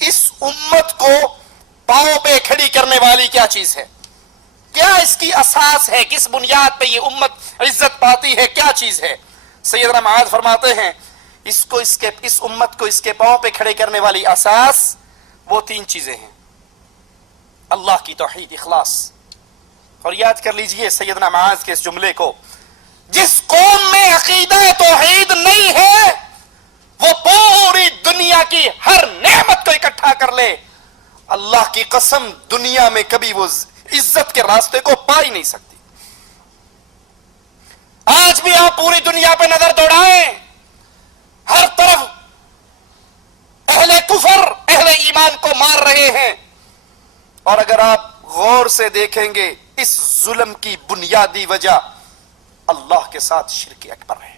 اس امت کو پاؤں پہ کھڑی کرنے والی کیا چیز ہے, کیا اس کی اساس ہے, کس بنیاد پہ یہ امت عزت پاتی ہے, کیا چیز ہے؟ سیدنا معاذ فرماتے ہیں اس امت کو اس کے پاؤں پہ کھڑے کرنے والی اساس وہ 3 چیزیں ہیں. اللہ کی توحید, اخلاص. اور یاد کر لیجئے سیدنا معاذ کے اس جملے کو, جس قوم میں عقیدہ توحید نہیں ہے وہ پوری دنیا کی ہر نعمت کو اکٹھا کر لے, اللہ کی قسم دنیا میں کبھی وہ عزت کے راستے کو پا ہی نہیں سکتی. آج بھی آپ پوری دنیا پہ نظر دوڑائیں, ہر طرف اہل کفر اہل ایمان کو مار رہے ہیں, اور اگر آپ غور سے دیکھیں گے اس ظلم کی بنیادی وجہ اللہ کے ساتھ شرک اکبر ہے.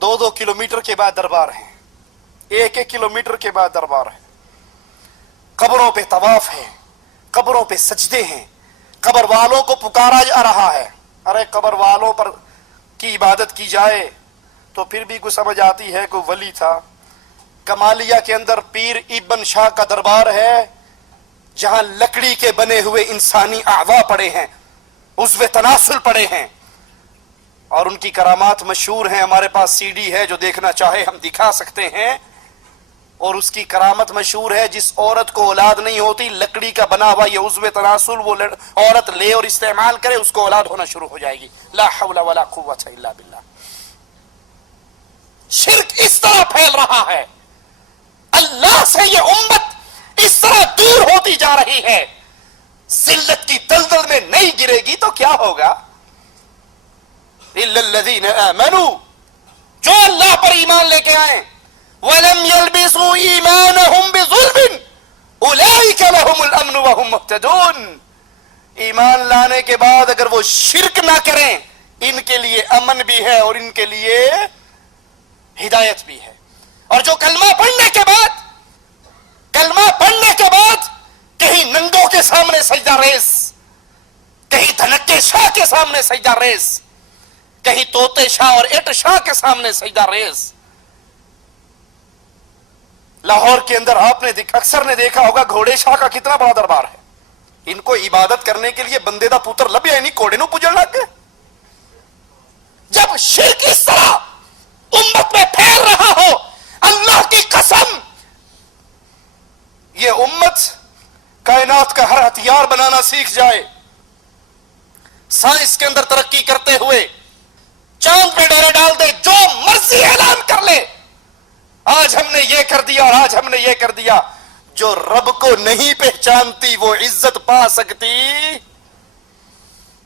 2-2 کلومیٹر کے بعد دربار ہیں, 1-1 کلومیٹر کے بعد دربار ہے, قبروں پہ طواف ہے, قبروں پہ سجدے ہیں, قبر والوں کو پکارا جا رہا ہے. ارے قبر والوں پر کی عبادت کی جائے تو پھر بھی کوئی سمجھ آتی ہے, کوئی ولی تھا. کمالیہ کے اندر پیر ابن شاہ کا دربار ہے جہاں لکڑی کے بنے ہوئے انسانی اعضاء پڑے ہیں, عضو تناسل پڑے ہیں, اور ان کی کرامات مشہور ہیں. ہمارے پاس سی ڈی ہے, جو دیکھنا چاہے ہم دکھا سکتے ہیں. اور اس کی کرامت مشہور ہے, جس عورت کو اولاد نہیں ہوتی لکڑی کا بنا ہوا یہ عضو تناسل وہ عورت لے اور استعمال کرے, اس کو اولاد ہونا شروع ہو جائے گی. لا حول ولا قوت الا باللہ. شرک اس طرح پھیل رہا ہے, اللہ سے یہ امت اس طرح دور ہوتی جا رہی ہے. ذلت کی دلدل میں نہیں گرے گی تو کیا ہوگا؟ الا الذین آمنوا, جو اللہ پر ایمان لے کے آئے, وَلَمْ يَلْبِسُوا إِيمَانَهُمْ بِظُلْمٍ أُولَئِكَ لَهُمُ الْأَمْنُ وَهُمْ مُهْتَدُونَ. ایمان لانے کے بعد اگر وہ شرک نہ کریں, ان کے لیے امن بھی ہے اور ان کے لیے ہدایت بھی ہے. اور جو کلمہ پڑھنے کے بعد کہیں ننگوں کے سامنے سجدہ ریز, کہیں دھنکے شاہ کے سامنے سجدہ ریز, کہیں توتے شاہ اور اٹ شاہ کے سامنے سجدہ ریز. لاہور کے اندر آپ نے اکثر نے دیکھا ہوگا گھوڑے شاہ کا کتنا بڑا دربار ہے. ان کو عبادت کرنے کے لیے بندے دا پوتر لبیا نہیں, گھوڑے نو پوجن لگ گئے. جب شرک اس طرح امت میں پھیل رہا ہو، اللہ کی قسم یہ امت کائنات کا ہر ہتھیار بنانا سیکھ جائے، سائنس کے اندر ترقی کرتے ہوئے چاند پہ ڈیرے ڈال دے، جو مرضی اعلان کر لے، آج ہم نے یہ کر دیا اور آج ہم نے یہ کر دیا۔ جو رب کو نہیں پہچانتی وہ عزت پا سکتی؟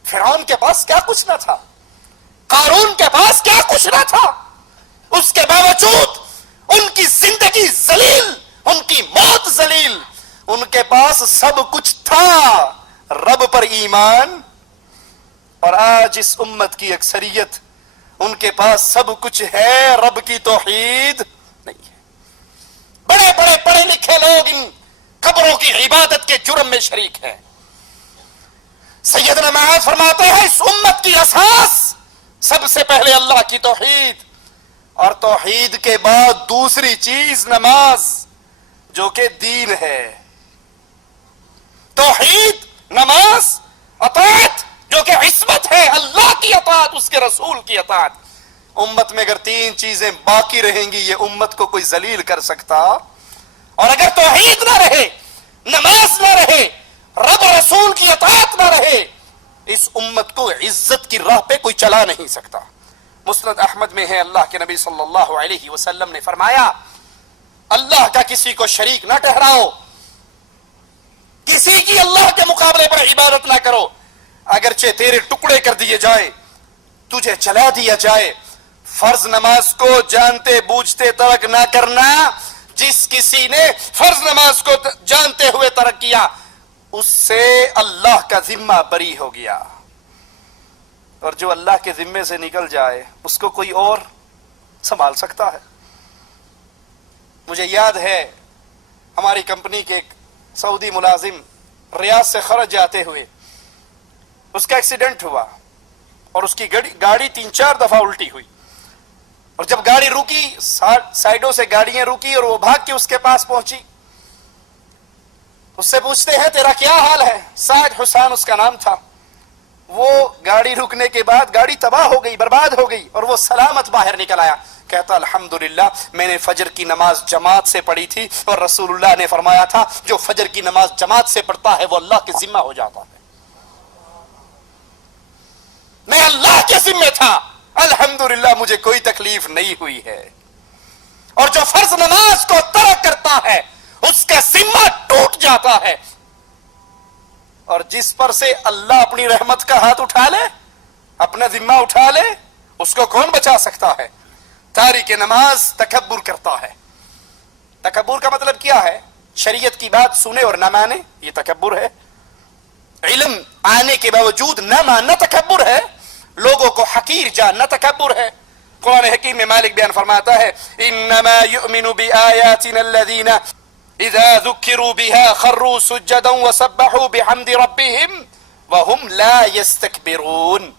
فرعون کے پاس کیا کچھ نہ تھا، قارون کے پاس کیا کچھ نہ تھا، اس کے باوجود ان کی زندگی ذلیل، ان کی موت ذلیل، ان کے پاس سب کچھ تھا، رب پر ایمان۔ اور آج اس امت کی اکثریت، ان کے پاس سب کچھ ہے، رب کی توحید نہیں ہے۔ بڑے بڑے پڑھے لکھے لوگ ان قبروں کی عبادت کے جرم میں شریک ہیں۔ سیدنا معاذ فرماتے ہیں اس امت کی اساس سب سے پہلے اللہ کی توحید، اور توحید کے بعد دوسری چیز نماز، جو کہ دین ہے۔ توحید، نماز، اطاعت جو کہ عصمت ہے، اللہ کی اطاعت، اس کے رسول کی اطاعت۔ امت میں اگر تین چیزیں باقی رہیں گی یہ امت کو کوئی ذلیل کر سکتا؟ اور اگر توحید نہ رہے، نماز نہ رہے، رب رسول کی اطاعت نہ رہے، اس امت کو عزت کی راہ پہ کوئی چلا نہیں سکتا۔ مسند احمد میں ہے، اللہ کے نبی صلی اللہ علیہ وسلم نے فرمایا اللہ کا کسی کو شریک نہ ٹھہراؤ، کسی کی اللہ کے مقابلے پر عبادت نہ کرو، اگرچہ تیرے ٹکڑے کر دیے جائیں، تجھے چلا دیا جائے، فرض نماز کو جانتے بوجھتے ترک نہ کرنا۔ جس کسی نے فرض نماز کو جانتے ہوئے ترک کیا اس سے اللہ کا ذمہ بری ہو گیا، اور جو اللہ کے ذمے سے نکل جائے اس کو کوئی اور سنبھال سکتا ہے؟ مجھے یاد ہے ہماری کمپنی کے ایک سعودی ملازم ریاض سے خرج جاتے ہوئے اس کا ایکسیڈنٹ ہوا، اور اس کی گاڑی 3-4 دفعہ الٹی ہوئی، اور جب گاڑی رکی، سائیڈوں سے گاڑیاں رکی اور وہ بھاگ کے اس کے پاس پہنچی، اس سے پوچھتے ہیں تیرا کیا حال ہے؟ سعد حسین اس کا نام تھا۔ وہ گاڑی رکنے کے بعد گاڑی تباہ ہو گئی، برباد ہو گئی، اور وہ سلامت باہر نکل آیا، کہتا الحمدللہ میں نے فجر کی نماز جماعت سے پڑھی تھی، اور رسول اللہ نے فرمایا تھا جو فجر کی نماز جماعت سے پڑھتا ہے وہ اللہ کے ذمہ ہو جاتا ہے۔ میں اللہ کے ذمہ تھا، الحمدللہ مجھے کوئی تکلیف نہیں ہوئی ہے۔ اور جو فرض نماز کو ترک کرتا ہے اس کا ذمہ ٹوٹ جاتا ہے، اور جس پر سے اللہ اپنی رحمت کا ہاتھ اٹھا لے، اپنا ذمہ اٹھا لے، اس کو کون بچا سکتا ہے؟ تارک نماز تکبر کرتا ہے۔ تکبر کا مطلب کیا ہے؟ شریعت کی بات سنے اور نہ مانے، یہ تکبر ہے۔ علم آنے کے باوجود نہ ماننا تکبر ہے، لوگوں کو حقیر جاننا تکبر ہے۔ قرآن حکیم میں مالک بیان فرماتا ہے انما یؤمن بآیاتنا الذین اذا ذکروا بها خروا سجدا وسبحوا بحمد ربهم وهم لا يستكبرون۔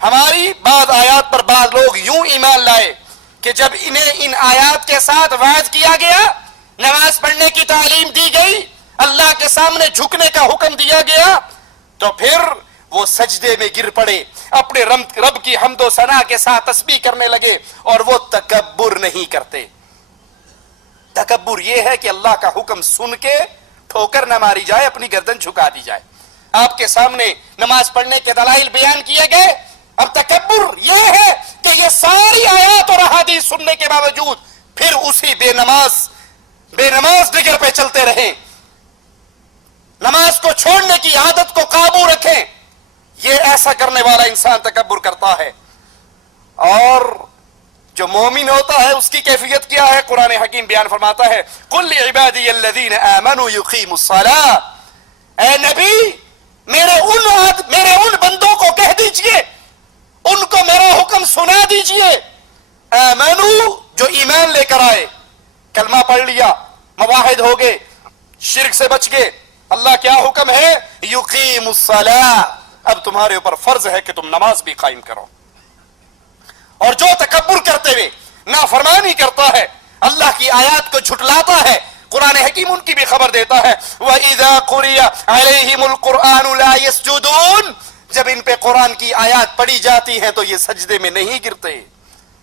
ہماری بعض آیات پر بعض لوگ یوں ایمان لائے کہ جب انہیں ان آیات کے ساتھ واعظ کیا گیا، نماز پڑھنے کی تعلیم دی گئی، اللہ کے سامنے جھکنے کا حکم دیا گیا، تو پھر وہ سجدے میں گر پڑے، اپنے رب کی حمد و ثنا کے ساتھ تسبیح کرنے لگے، اور وہ تکبر نہیں کرتے۔ تکبر یہ ہے کہ اللہ کا حکم سن کے ٹھوکر نہ ماری جائے، اپنی گردن جھکا دی جائے۔ آپ کے سامنے نماز پڑھنے کے دلائل بیان کیے گئے، اب تکبر یہ ہے کہ یہ ساری آیات اور احادیث سننے کے باوجود پھر اسی بے نماز ڈگر پہ چلتے رہیں، نماز کو چھوڑنے کی عادت کو قابو رکھیں۔ یہ ایسا کرنے والا انسان تکبر کرتا ہے۔ اور جو مومن ہوتا ہے اس کی کیفیت کیا ہے؟ قرآن حکیم بیان فرماتا ہے قل لعبادی الذین آمنوا یقیموا الصلاۃ، اے نبی میرے ان بندوں کو کہہ دیجئے، ان کو میرا حکم سنا دیجئے، آمنوا جو ایمان لے کر آئے، کلمہ پڑھ لیا، موحد ہو گئے، شرک سے بچ گئے، اللہ کیا حکم ہے؟ یقیم الصلاۃ، اب تمہارے اوپر فرض ہے کہ تم نماز بھی قائم کرو۔ اور جو تکبر کرتے ہوئے نافرمانی کرتا ہے، اللہ کی آیات کو جھٹلاتا ہے، قرآن حکیم ان کی بھی خبر دیتا ہے وَإِذَا قُرِئَ عَلَيْهِمُ الْقُرْآنُ لَا يَسْجُدُونَ، جب ان پہ قرآن کی آیات پڑھی جاتی ہیں تو یہ سجدے میں نہیں گرتے،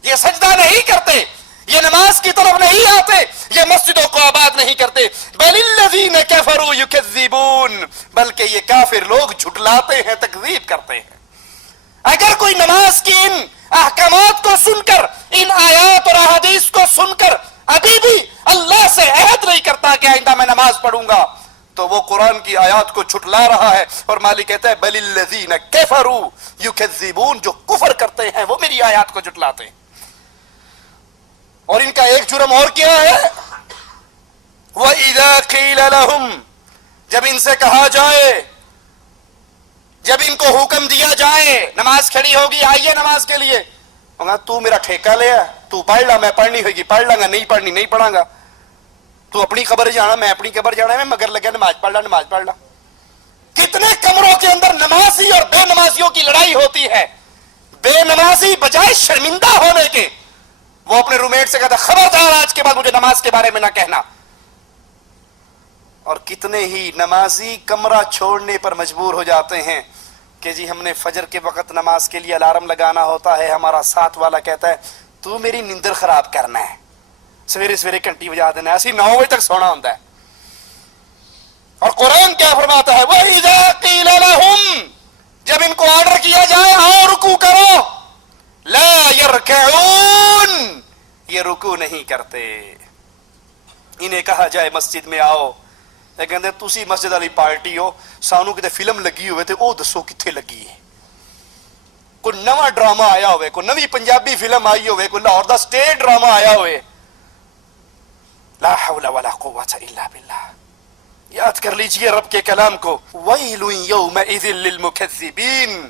یہ سجدہ نہیں کرتے، یہ نماز کی طرف نہیں آتے، یہ مسجدوں کو آباد نہیں کرتے۔ بل الذین کفروا یکذبون، بلکہ یہ کافر لوگ جھٹلاتے ہیں، تکذیب کرتے ہیں۔ اگر کوئی نماز کی ان احکامات کو سن کر، ان آیات اور احادیث کو سن کر ابھی بھی اللہ سے عہد نہیں کرتا کہ آئندہ میں نماز پڑھوں گا، تو وہ قرآن کی آیات کو جھٹلا رہا ہے۔ اور مالک کہتا ہے بل الذین کفروا یکذبون، جو کفر کرتے ہیں وہ میری آیات کو جھٹلاتے ہیں۔ اور ان کا ایک جرم اور کیا ہے، وَإِذَا قِيلَ لَهُمْ، جب ان سے کہا جائے، جب ان کو حکم دیا جائے نماز کھڑی ہوگی آئیے نماز کے لیے، تو میرا ٹھیکہ لیا، تو پڑھ لا، میں پڑھنی ہوگی پڑھ لاں گا، نہیں پڑھنی نہیں پڑھاں گا، تو اپنی قبر جانا میں اپنی قبر جانا، میں مگر لگا نماز پڑھ لا نماز پڑھ لا۔ کتنے کمروں کے اندر نمازی اور بے نمازیوں کی لڑائی ہوتی ہے، بے نمازی بجائے شرمندہ ہونے کے وہ اپنے روم میٹ سے کہتا خبردار آج کے بعد مجھے نماز کے بارے میں نہ کہنا، اور کتنے ہی نمازی کمرہ چھوڑنے پر مجبور ہو جاتے ہیں کہ جی ہم نے فجر کے وقت نماز کے لیے الارم لگانا ہوتا ہے، ہمارا ساتھ والا کہتا ہے تو میری نیندر خراب کرنا ہے، سویرے سویرے گھنٹی بجا دینا ہے، اسی 9 بجے تک سونا ہوتا ہے۔ اور قرآن کیا فرماتا ہے وَإِذَا قِيلَ لَهُمْ، جب ان کو آرڈر کیا جائے آؤ رکوع کرو، لا يركعون، یہ رکوع نہیں کرتے۔ انہیں کہا جائے مسجد میں آؤ، لیکن تسی مسجد والی پارٹی ہو، سانو کتے فلم لگی ہوئے تھے او دسو کتھے لگی ہے، کوئی نواں ڈرامہ آیا ہوئے، کوئی نوی پنجابی فلم آئی ہوئے، کوئی لاہور دا سٹیٹ ڈرامہ آیا ہوئے، لا حول ولا قوت الا باللہ۔ یاد کر لیجئے رب کے کلام کو، ویل یومئذ للمکذبین،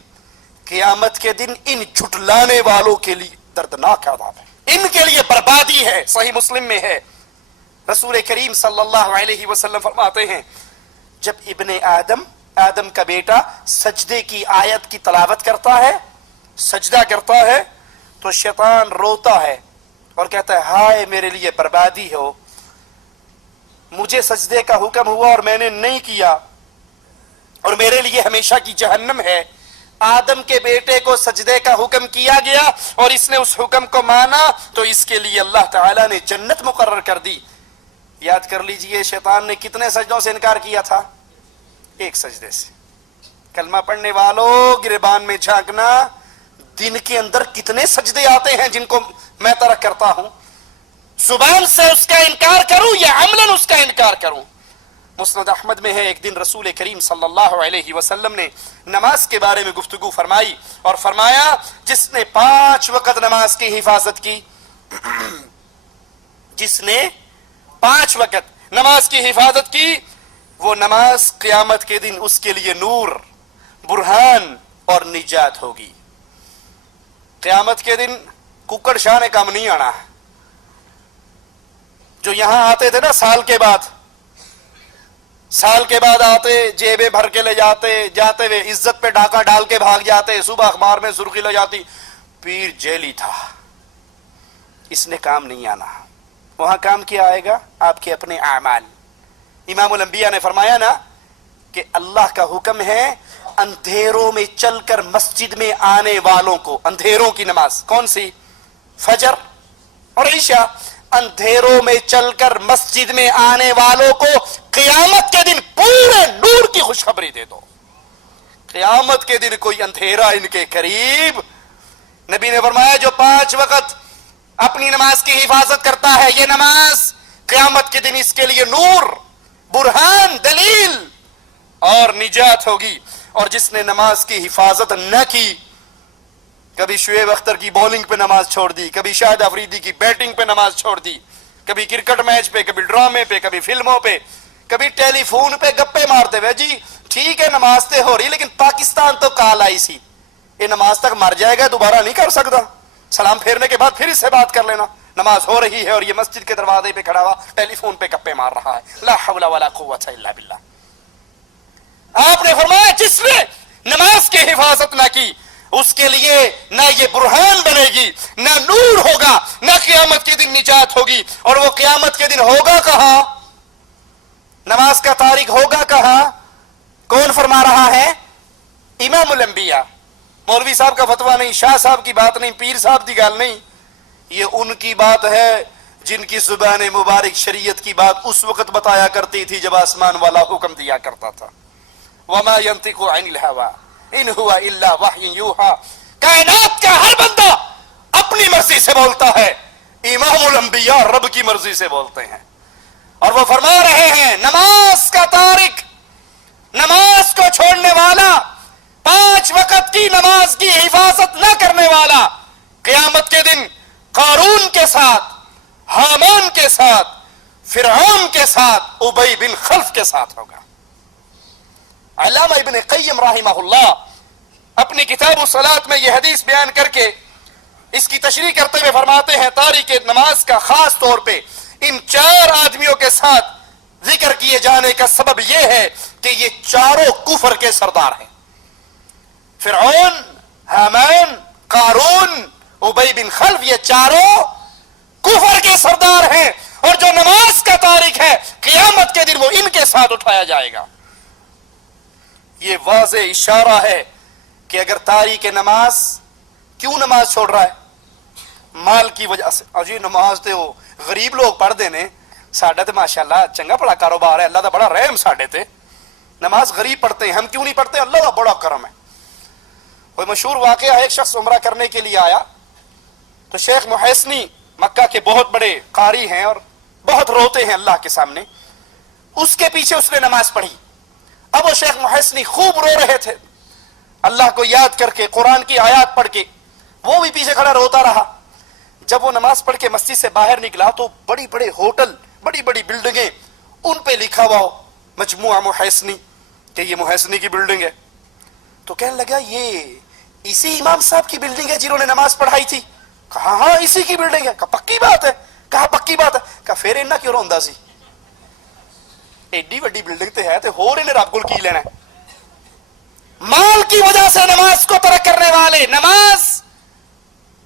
قیامت کے دن ان جھٹلانے والوں کے لیے دردناک عذاب ہے، ان کے لیے بربادی ہے۔ صحیح مسلم میں ہے، رسول کریم صلی اللہ علیہ وسلم فرماتے ہیں جب ابن آدم کا بیٹا سجدے کی آیت کی تلاوت کرتا ہے، سجدہ کرتا ہے، تو شیطان روتا ہے اور کہتا ہے ہائے میرے لیے بربادی ہو، مجھے سجدے کا حکم ہوا اور میں نے نہیں کیا، اور میرے لیے ہمیشہ کی جہنم ہے۔ آدم کے بیٹے کو سجدے کا حکم کیا گیا اور اس نے اس حکم کو مانا تو اس کے لیے اللہ تعالیٰ نے جنت مقرر کر دی۔ یاد کر لیجئے شیطان نے کتنے سجدوں سے انکار کیا تھا؟ ایک سجدے سے۔ کلمہ پڑھنے والوں گریبان میں جھانکنا، دن کے اندر کتنے سجدے آتے ہیں جن کو میں ترک کرتا ہوں، زبان سے اس کا انکار کروں یا عملاً اس کا انکار کروں۔ مسند احمد میں ہے ایک دن رسول کریم صلی اللہ علیہ وسلم نے نماز کے بارے میں گفتگو فرمائی اور فرمایا جس نے 5 وقت نماز کی حفاظت کی، جس نے 5 وقت نماز کی حفاظت کی، وہ نماز قیامت کے دن اس کے لیے نور، برہان اور نجات ہوگی۔ قیامت کے دن ککڑ شاہ نے کام نہیں آنا، جو یہاں آتے تھے نا سال کے بعد آتے، جیبیں بھر کے لے جاتے ہوئے عزت پہ ڈاکہ ڈال کے بھاگ جاتے، صبح اخبار میں سرخی لے جاتی پیر جیلی تھا، اس نے کام نہیں آنا۔ وہاں کام کیا آئے گا؟ آپ کے اپنے اعمال۔ امام الانبیاء نے فرمایا نا کہ اللہ کا حکم ہے اندھیروں میں چل کر مسجد میں آنے والوں کو، اندھیروں کی نماز کون سی؟ فجر اور عشاء، اندھیروں میں چل کر مسجد میں آنے والوں کو قیامت کے دن پورے نور کی خوشخبری دے دو۔ قیامت کے دن کوئی اندھیرا ان کے قریب۔ نبی نے فرمایا جو 5 وقت اپنی نماز کی حفاظت کرتا ہے، یہ نماز قیامت کے دن اس کے لیے نور، برہان، دلیل اور نجات ہوگی۔ اور جس نے نماز کی حفاظت نہ کی، کبھی شعیب اختر کی بولنگ پہ نماز چھوڑ دی، کبھی شاہد افریدی کی بیٹنگ پہ نماز چھوڑ دی، کبھی کرکٹ میچ پہ، کبھی ڈرامے پہ، کبھی فلموں پہ، کبھی ٹیلی فون پہ گپے مارتے ہوئے، جی ٹھیک ہے نماز تے ہو رہی لیکن پاکستان تو کال آئی سی، یہ نماز تک مر جائے گا دوبارہ نہیں کر سکتا، سلام پھیرنے کے بعد پھر اس سے بات کر لینا، نماز ہو رہی ہے اور یہ مسجد کے دروازے پہ کھڑا ہوا ٹیلی فون پہ گپے مار رہا ہے۔ لا حول ولا قوت الا باللہ۔ آپ نے فرمایا جس نے نماز کی حفاظت نہ کی اس کے لیے نہ یہ برہان بنے گی، نہ نور ہوگا، نہ قیامت کے دن نجات ہوگی۔ اور وہ قیامت کے دن ہوگا کہاں؟ نماز کا تارک ہوگا کہاں؟ کون فرما رہا ہے؟ امام الانبیاء، مولوی صاحب کا فتویٰ نہیں، شاہ صاحب کی بات نہیں، پیر صاحب کی گال نہیں، یہ ان کی بات ہے جن کی زبان مبارک شریعت کی بات اس وقت بتایا کرتی تھی جب آسمان والا حکم دیا کرتا تھا. وما ينطق عن الهوى ان هو الا وحی یوحى. کائنات کا ہر بندہ اپنی مرضی سے بولتا ہے، امام الانبیاء رب کی مرضی سے بولتے ہیں. اور وہ فرما رہے ہیں نماز کا تارک، نماز کو چھوڑنے والا، 5 وقت کی نماز کی حفاظت نہ کرنے والا، قیامت کے دن قارون کے ساتھ، حامان کے ساتھ، فرعون کے ساتھ، ابی بن خلف کے ساتھ ہوگا. علامہ ابن قیم رحمہ اللہ اپنی کتاب الصلاۃ میں یہ حدیث بیان کر کے اس کی تشریح کرتے ہوئے فرماتے ہیں تاریک نماز کا خاص طور پہ ان 4 آدمیوں کے ساتھ ذکر کیے جانے کا سبب یہ ہے کہ یہ چاروں کفر کے سردار ہیں. فرعون، حامان، قارون، ابی بن خلف، یہ چاروں کفر کے سردار ہیں، اور جو نماز کا تارک ہے قیامت کے دن وہ ان کے ساتھ اٹھایا جائے گا. یہ واضح اشارہ ہے کہ اگر تاریک نماز کیوں نماز چھوڑ رہا ہے؟ مال کی وجہ سے. اجی نماز تے وہ غریب لوگ پڑھ دینے، ساڈا تے ماشاءاللہ چنگا بڑا کاروبار ہے، اللہ دا بڑا رحم ساڈے تے، نماز غریب پڑھتے ہیں، ہم کیوں نہیں پڑھتے؟ اللہ دا بڑا کرم ہے. کوئی مشہور واقعہ ہے، ایک شخص عمرہ کرنے کے لیے آیا تو شیخ محسنی مکہ کے بہت بڑے قاری ہیں اور بہت روتے ہیں اللہ کے سامنے، اس کے پیچھے اس نے نماز پڑھی. اب وہ شیخ محسنی خوب رو رہے تھے، اللہ کو یاد کر کے، قرآن کی آیات پڑھ کے، وہ بھی پیچھے کھڑا روتا رہا. جب وہ نماز پڑھ کے مسجد سے باہر نکلا تو بڑی بڑے ہوٹل، بڑی بڑی بلڈنگیں، ان پہ لکھا ہوا ہو مجموعہ محسنی کہ یہ محسنی کی بلڈنگ ہے. تو کہنے لگا یہ اسی امام صاحب کی بلڈنگ ہے جنہوں نے نماز پڑھائی تھی؟ کہا ہاں اسی کی بلڈنگ ہے. کہا پکی بات ہے؟ کہا پکی بات ہے. کہا پھر انہاں کیوں روندا سی؟ ایڈی وڈی بلڈنگ تے ہے تے ہور انہیں رب کول کی لینا ہے؟ مال کی وجہ سے نماز کو ترک کرنے والے، نماز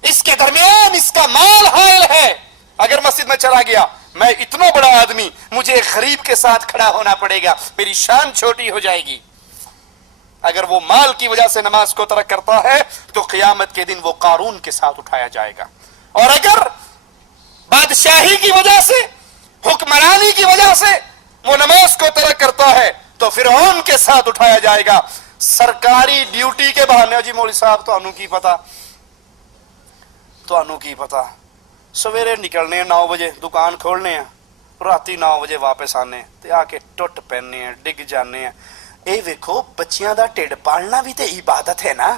اس کے درمیان اس کا مال حائل ہے. اگر مسجد میں چلا گیا، میں اتنا بڑا آدمی، مجھے ایک غریب کے ساتھ کھڑا ہونا پڑے گا، میری شان چھوٹی ہو جائے گی. اگر وہ مال کی وجہ سے نماز کو ترک کرتا ہے تو قیامت کے دن وہ قارون کے ساتھ اٹھایا جائے گا. اور اگر بادشاہی کی وجہ سے، حکمرانی کی وجہ سے وہ نماز کو ترک کرتا ہے تو فرعون کے ساتھ اٹھایا جائے گا. سرکاری ڈیوٹی کے بہانے، جی مولوی صاحب تانوں کی پتا، تانوں کی پتا، سویرے نکلنے ہیں 9 بجے دکان کھولنے ہیں، راتی 9 بجے واپس آنے تے آ کے ٹوٹ پہننے ہیں، ڈگ جانے ہیں. اے ویکھو بچیاں دا ٹھڈ پالنا بھی تے عبادت ہے نا.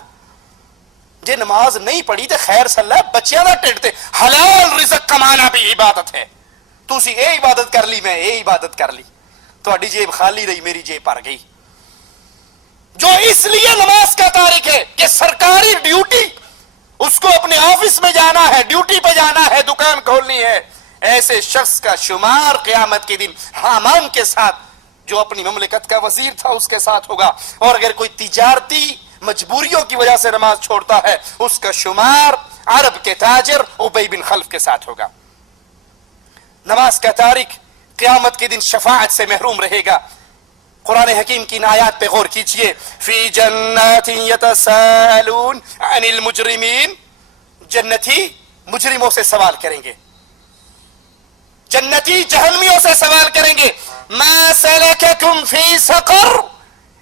جے نماز نہیں پڑھی تے خیر صلاح، بچیاں دا ٹھڈ تے حلال رزق کمانا بھی عبادت ہے. تسی اے عبادت کر لی، میں اے عبادت کر لی، تہاڈی جیب خالی رہی، میری جیب بھر گئی. جو اس لیے نماز کا تارک ہے کہ سرکاری ڈیوٹی، اس کو اپنے آفس میں جانا ہے، ڈیوٹی پہ جانا ہے، دکان کھولنی ہے، ایسے شخص کا شمار قیامت کے دن حامان کے ساتھ، جو اپنی مملکت کا وزیر تھا، اس کے ساتھ ہوگا. اور اگر کوئی تجارتی مجبوریوں کی وجہ سے نماز چھوڑتا ہے، اس کا شمار عرب کے تاجر ابی بن خلف کے ساتھ ہوگا. نماز کا تارک قیامت کے دن شفاعت سے محروم رہے گا. قرآن حکیم کی آیات پہ غور کیجئے. فی جنات یتساءلون عن المجرمین، جنتی مجرموں سے سوال کریں گے، جنتی جہنمیوں سے سوال کریں گے، ما سلککم فی سقر،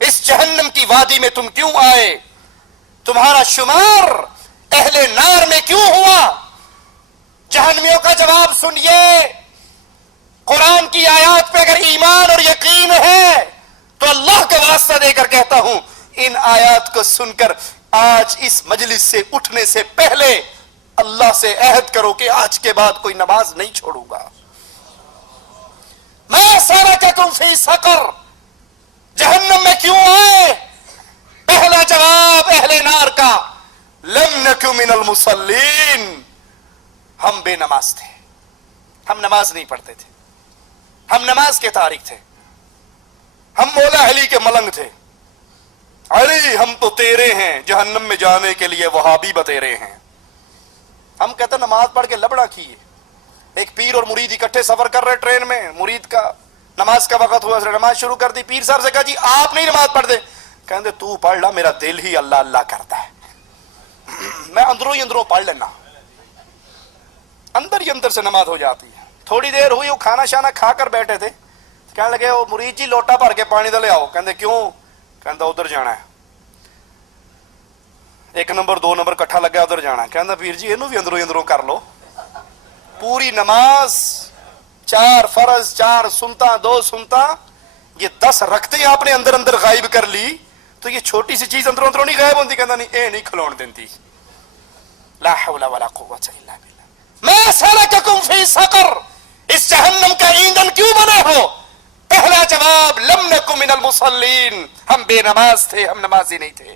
اس جہنم کی وادی میں تم کیوں آئے؟ تمہارا شمار اہل نار میں کیوں ہوا؟ جہنمیوں کا جواب سنیے. قرآن کی آیات پہ اگر ایمان اور یقین ہے تو اللہ کا واسطہ دے کر کہتا ہوں، ان آیات کو سن کر آج اس مجلس سے اٹھنے سے پہلے اللہ سے عہد کرو کہ آج کے بعد کوئی نماز نہیں چھوڑوں گا. ما سلککم فی سقر، جہنم میں کیوں آئے؟ پہلا جواب اہل نار کا، لم نک من المصلین، ہم بے نماز تھے، ہم نماز نہیں پڑھتے تھے، ہم نماز کے تارک تھے، ہم مولا علی کے ملنگ تھے. علی ہم تو تیرے ہیں، جہنم میں جانے کے لیے وہابی بتیرے ہیں. ہم کہتے ہیں نماز پڑھ کے لبڑا کیے. ایک پیر اور مرید اکٹھے سفر کر رہے ٹرین میں، مرید کا نماز کا وقت ہوا، اس نے نماز شروع کر دی. پیر صاحب سے کہا جی آپ نہیں نماز پڑھ دے. کہندے تو پڑھ لا، میرا دل ہی اللہ اللہ کرتا ہے، میں اندروں ہی اندروں پڑھ لینا، اندر ہی اندر سے نماز ہو جاتی ہے۔ تھوڑی دیر ہوئی، وہ کھانا شانا کھا کر بیٹھے تھے، کہنے لگے وہ مرید جی لوٹا بھر کے پانی دے لے آؤ۔ کہندے کیوں؟ کہندا ادھر جانا ہے، 1 نمبر 2 نمبر کٹھا لگا ادھر جانا ہے۔ کہندا پیر جی اینو بھی اندروں ہی اندروں کر لو، پوری نماز 4 فرض 4 سنتا 2 سنتا، یہ 10 رکھتے آپ نے اندر اندر غائب کر لی، تو یہ چھوٹی سی چیز اندروں اندروں نہیں غائب ہوتی؟ کہندا نہیں، اے نہیں کھلون دیندی۔ لا حول ولا قوت الا باللہ۔ ما سلککم فی سقر، اس جہنم کا ایندھن کیوں بنے ہو؟ پہلا جواب لم نکن من المصلین، ہم بے نماز تھے، ہم نمازی نہیں تھے۔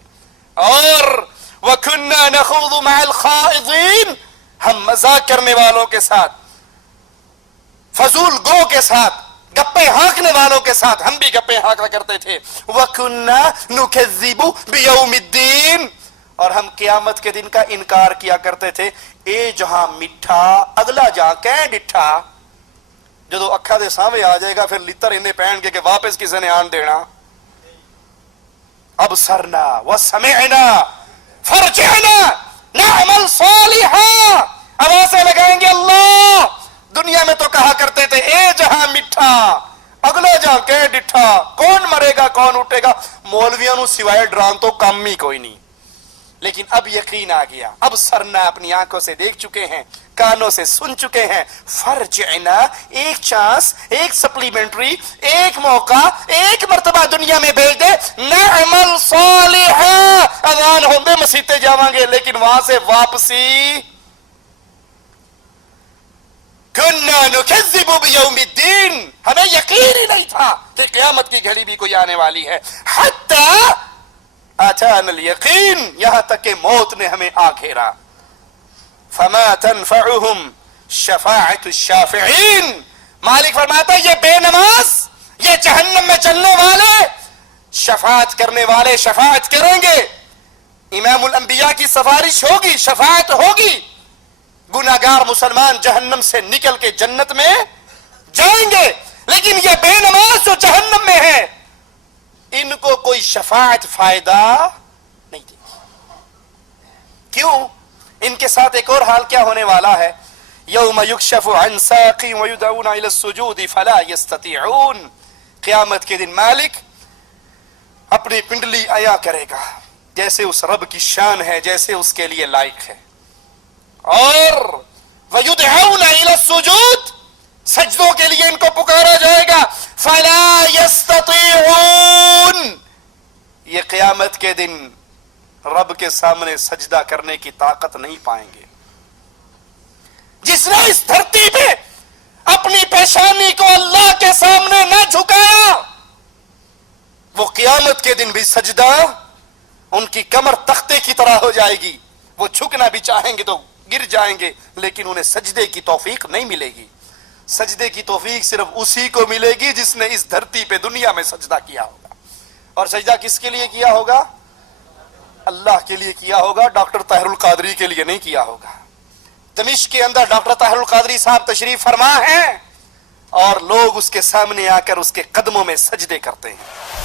اور وَكُنَّا نَخُوضُ مَعَ الْخَائِضِينَ، ہم مذاق کرنے والوں کے ساتھ، فضول گو کے ساتھ، گپے ہانکنے والوں کے ساتھ ہم بھی گپے ہانکا کرتے تھے۔ وَكُنَّا نُكَذِّبُ بِيَوْمِ الدِّينِ، اور ہم قیامت کے دن کا انکار کیا کرتے تھے۔ اے جہاں میٹھا اگلا جہاں کہیں ڈٹھا، جدو اکھا دے سامنے آ جائے گا پھر لتر انہیں پہن کے کہ واپس کسی نے آن دینا۔ ابصرنا وسمعنا فرجعنا نعمل صالحا، آوازیں لگائیں گے اللہ۔ دنیا میں تو کہا کرتے تھے اے جہاں میٹھا اگلا جہاں کہ ڈٹھا، کون مرے گا کون اٹھے گا، مولویاں نو سوائے ڈران تو کام ہی کوئی نہیں۔ لیکن اب یقین آ گیا، اب سرنا اپنی آنکھوں سے دیکھ چکے ہیں، کانوں سے سن چکے ہیں۔ فرجعنا، ایک چانس، ایک سپلیمنٹری، ایک موقع، ایک مرتبہ دنیا میں بھیج دے، نعمل صالحا، اذان ہوندے مسیتے جاواں گے، لیکن وہاں سے واپسی کنا نکذب بیوم الدین، ہمیں یقین ہی نہیں تھا کہ قیامت کی گھڑی بھی کوئی آنے والی ہے۔ حتی آتانا الیقین، یہاں تک کہ موت نے ہمیں آ گھیرا۔ فما تنفعهم شفاعت الشافعین، مالک فرماتا ہے یہ بے نماز، یہ جہنم میں چلنے والے شفاعت کرنے والے شفاعت کریں گے، امام الانبیاء کی سفارش ہوگی، شفاعت ہوگی، گناہگار مسلمان جہنم سے نکل کے جنت میں جائیں گے۔ لیکن یہ بے نماز جو جہنم میں ہے، ان کو کوئی شفاعت فائدہ نہیں دے گی۔ کیوں؟ ان کے ساتھ ایک اور حال کیا ہونے والا ہے، یوم یکشف عن ساق ویدعون الی السجود فلا یستطیعون، قیامت کے دن مالک اپنی پنڈلی عیا کرے گا جیسے اس رب کی شان ہے، جیسے اس کے لیے لائق ہے، اور ویدعون الی السجود، سجدوں کے لیے ان کو پکارا جائے گا، فلا یستطیعون، یہ قیامت کے دن رب کے سامنے سجدہ کرنے کی طاقت نہیں پائیں گے۔ جس نے اس دھرتی پہ اپنی پیشانی کو اللہ کے سامنے نہ جھکایا، وہ قیامت کے دن بھی سجدہ ان کی کمر تختے کی طرح ہو جائے گی، وہ جھکنا بھی چاہیں گے تو گر جائیں گے، لیکن انہیں سجدے کی توفیق نہیں ملے گی۔ سجدے کی توفیق صرف اسی کو ملے گی جس نے اس دھرتی پہ دنیا میں سجدہ کیا ہوگا، اور سجدہ کس کے لیے کیا ہوگا؟ اللہ کے لیے کیا ہوگا، ڈاکٹر طاہر القادری کے لیے نہیں کیا ہوگا۔ دمشق کے اندر ڈاکٹر طاہر القادری صاحب تشریف فرما ہیں، اور لوگ اس کے سامنے آ کر اس کے قدموں میں سجدے کرتے ہیں۔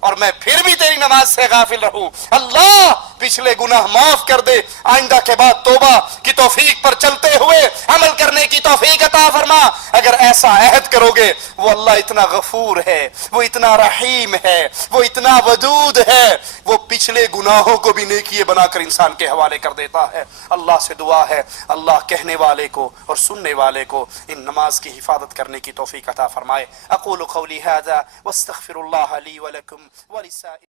اور میں پھر بھی تیری نماز سے غافل رہوں، اللہ پچھلے گناہ معاف کر دے، آئندہ کے بعد توبہ کی توفیق پر چلتے ہوئے عمل کرنے کی توفیق عطا فرما۔ اگر ایسا عہد کرو گے، وہ اللہ اتنا غفور ہے، وہ اتنا رحیم ہے، وہ اتنا ودود ہے، وہ پچھلے گناہوں کو بھی نیکی بنا کر انسان کے حوالے کر دیتا ہے۔ اللہ سے دعا ہے اللہ کہنے والے کو اور سننے والے کو ان نماز کی حفاظت کرنے کی توفیق عطا فرمائے۔ اقول قولی ھذا واستغفر اللہ لی ولکم ولسائر